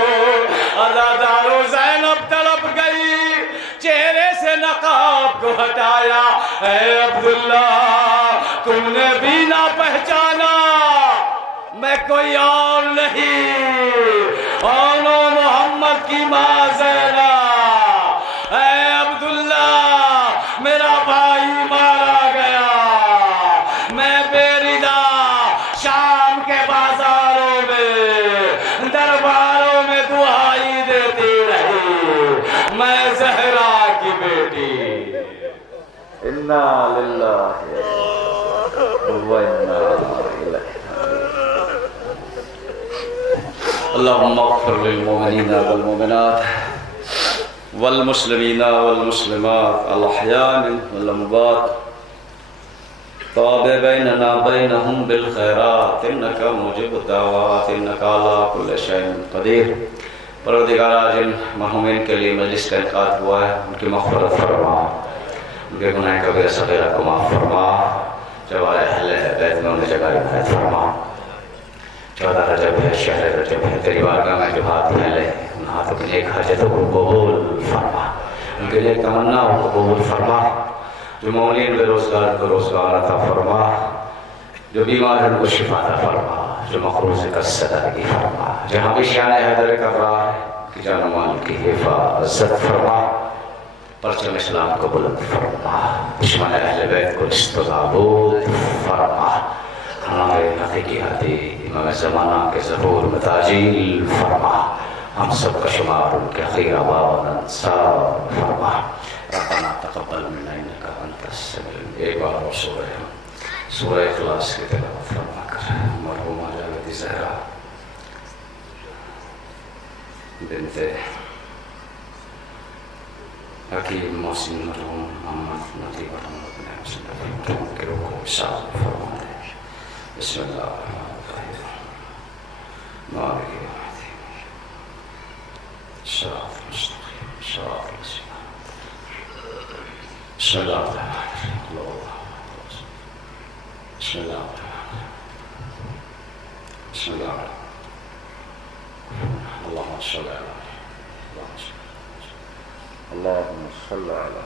عزادارو زینب تڑپ گئی، چہرے سے نقاب کو ہٹایا، اے عبداللہ تم نے بھی نہ پہچانا میں کوئی اور نہیں، آنو محمد کی ماں زینب۔ اے عبداللہ میرا بھائی مارا گیا، میں بے ردا شام کے بازاروں میں درباروں میں دعائی دیتی رہی، میں زہرا کی بیٹی۔ انا للہ و انا الیہ۔ اللہم اغفر للمؤمنین والمؤمنات والمسلمین والمسلمات الاحیاء والاموات، تابع بیننا بینہم بالخیرات انک مجیب الدعوات انک علی کل شیء قدیر۔ پروردگارا جن مرحومین کے لیے مجلس کا انعقاد ہوا ہے ان کی مغفرت فرما، ان کے گناہ کبیرہ صغیرہ کو معاف فرما، جوار اہل بیت میں انہیں جگہ رعایت فرما۔ 14 رجب ہے، شہر رجب ہے، تیری بارگاہ میں جو ہاتھ پھیلے ان ہاتھوں کی نیک حاجتوں کو قبول فرما، ان کے لیے تمنا کو قبول فرما، جو مومنین بے روزگار کو روزگار عطا فرما، جو بیمار ان کو شفا عطا فرما، جو مقروض کا صدقہ فرما، جہاں بھی شان حیدر کرار ہے کہ جان و مال کی حفاظت فرما، پرچم اسلام کو بلند فرما، دشمن اہل بیت کو استغابود فرما، ہمارے حقیقی ہاتھی امام زمانہ کے ظہور میں تعجیل فرما، ہم سب کا شمار ان کے خیر آباد انصار فرما۔ ربنا تقبل منا انک انت السمیع العلیم۔ ایک بار اور سورہ اخلاص کی تلاوت فرما کر مرحومہ جاوید زہرا بنت حکیم محسن مرحوم محمد نجیب احمد بن حسن کے روح کو وصال فرما دے۔ بسم اللہ الرحمن الرحیم، مالک یوم الدین، صراط المستقیم، صراط الذین بسم اللہ الرحمن الرحیم، بسم اللہ الرحمن الرحیم، بسم اللہ الرحمن الرحیم، اللہم صلی علی اللہم صلی علی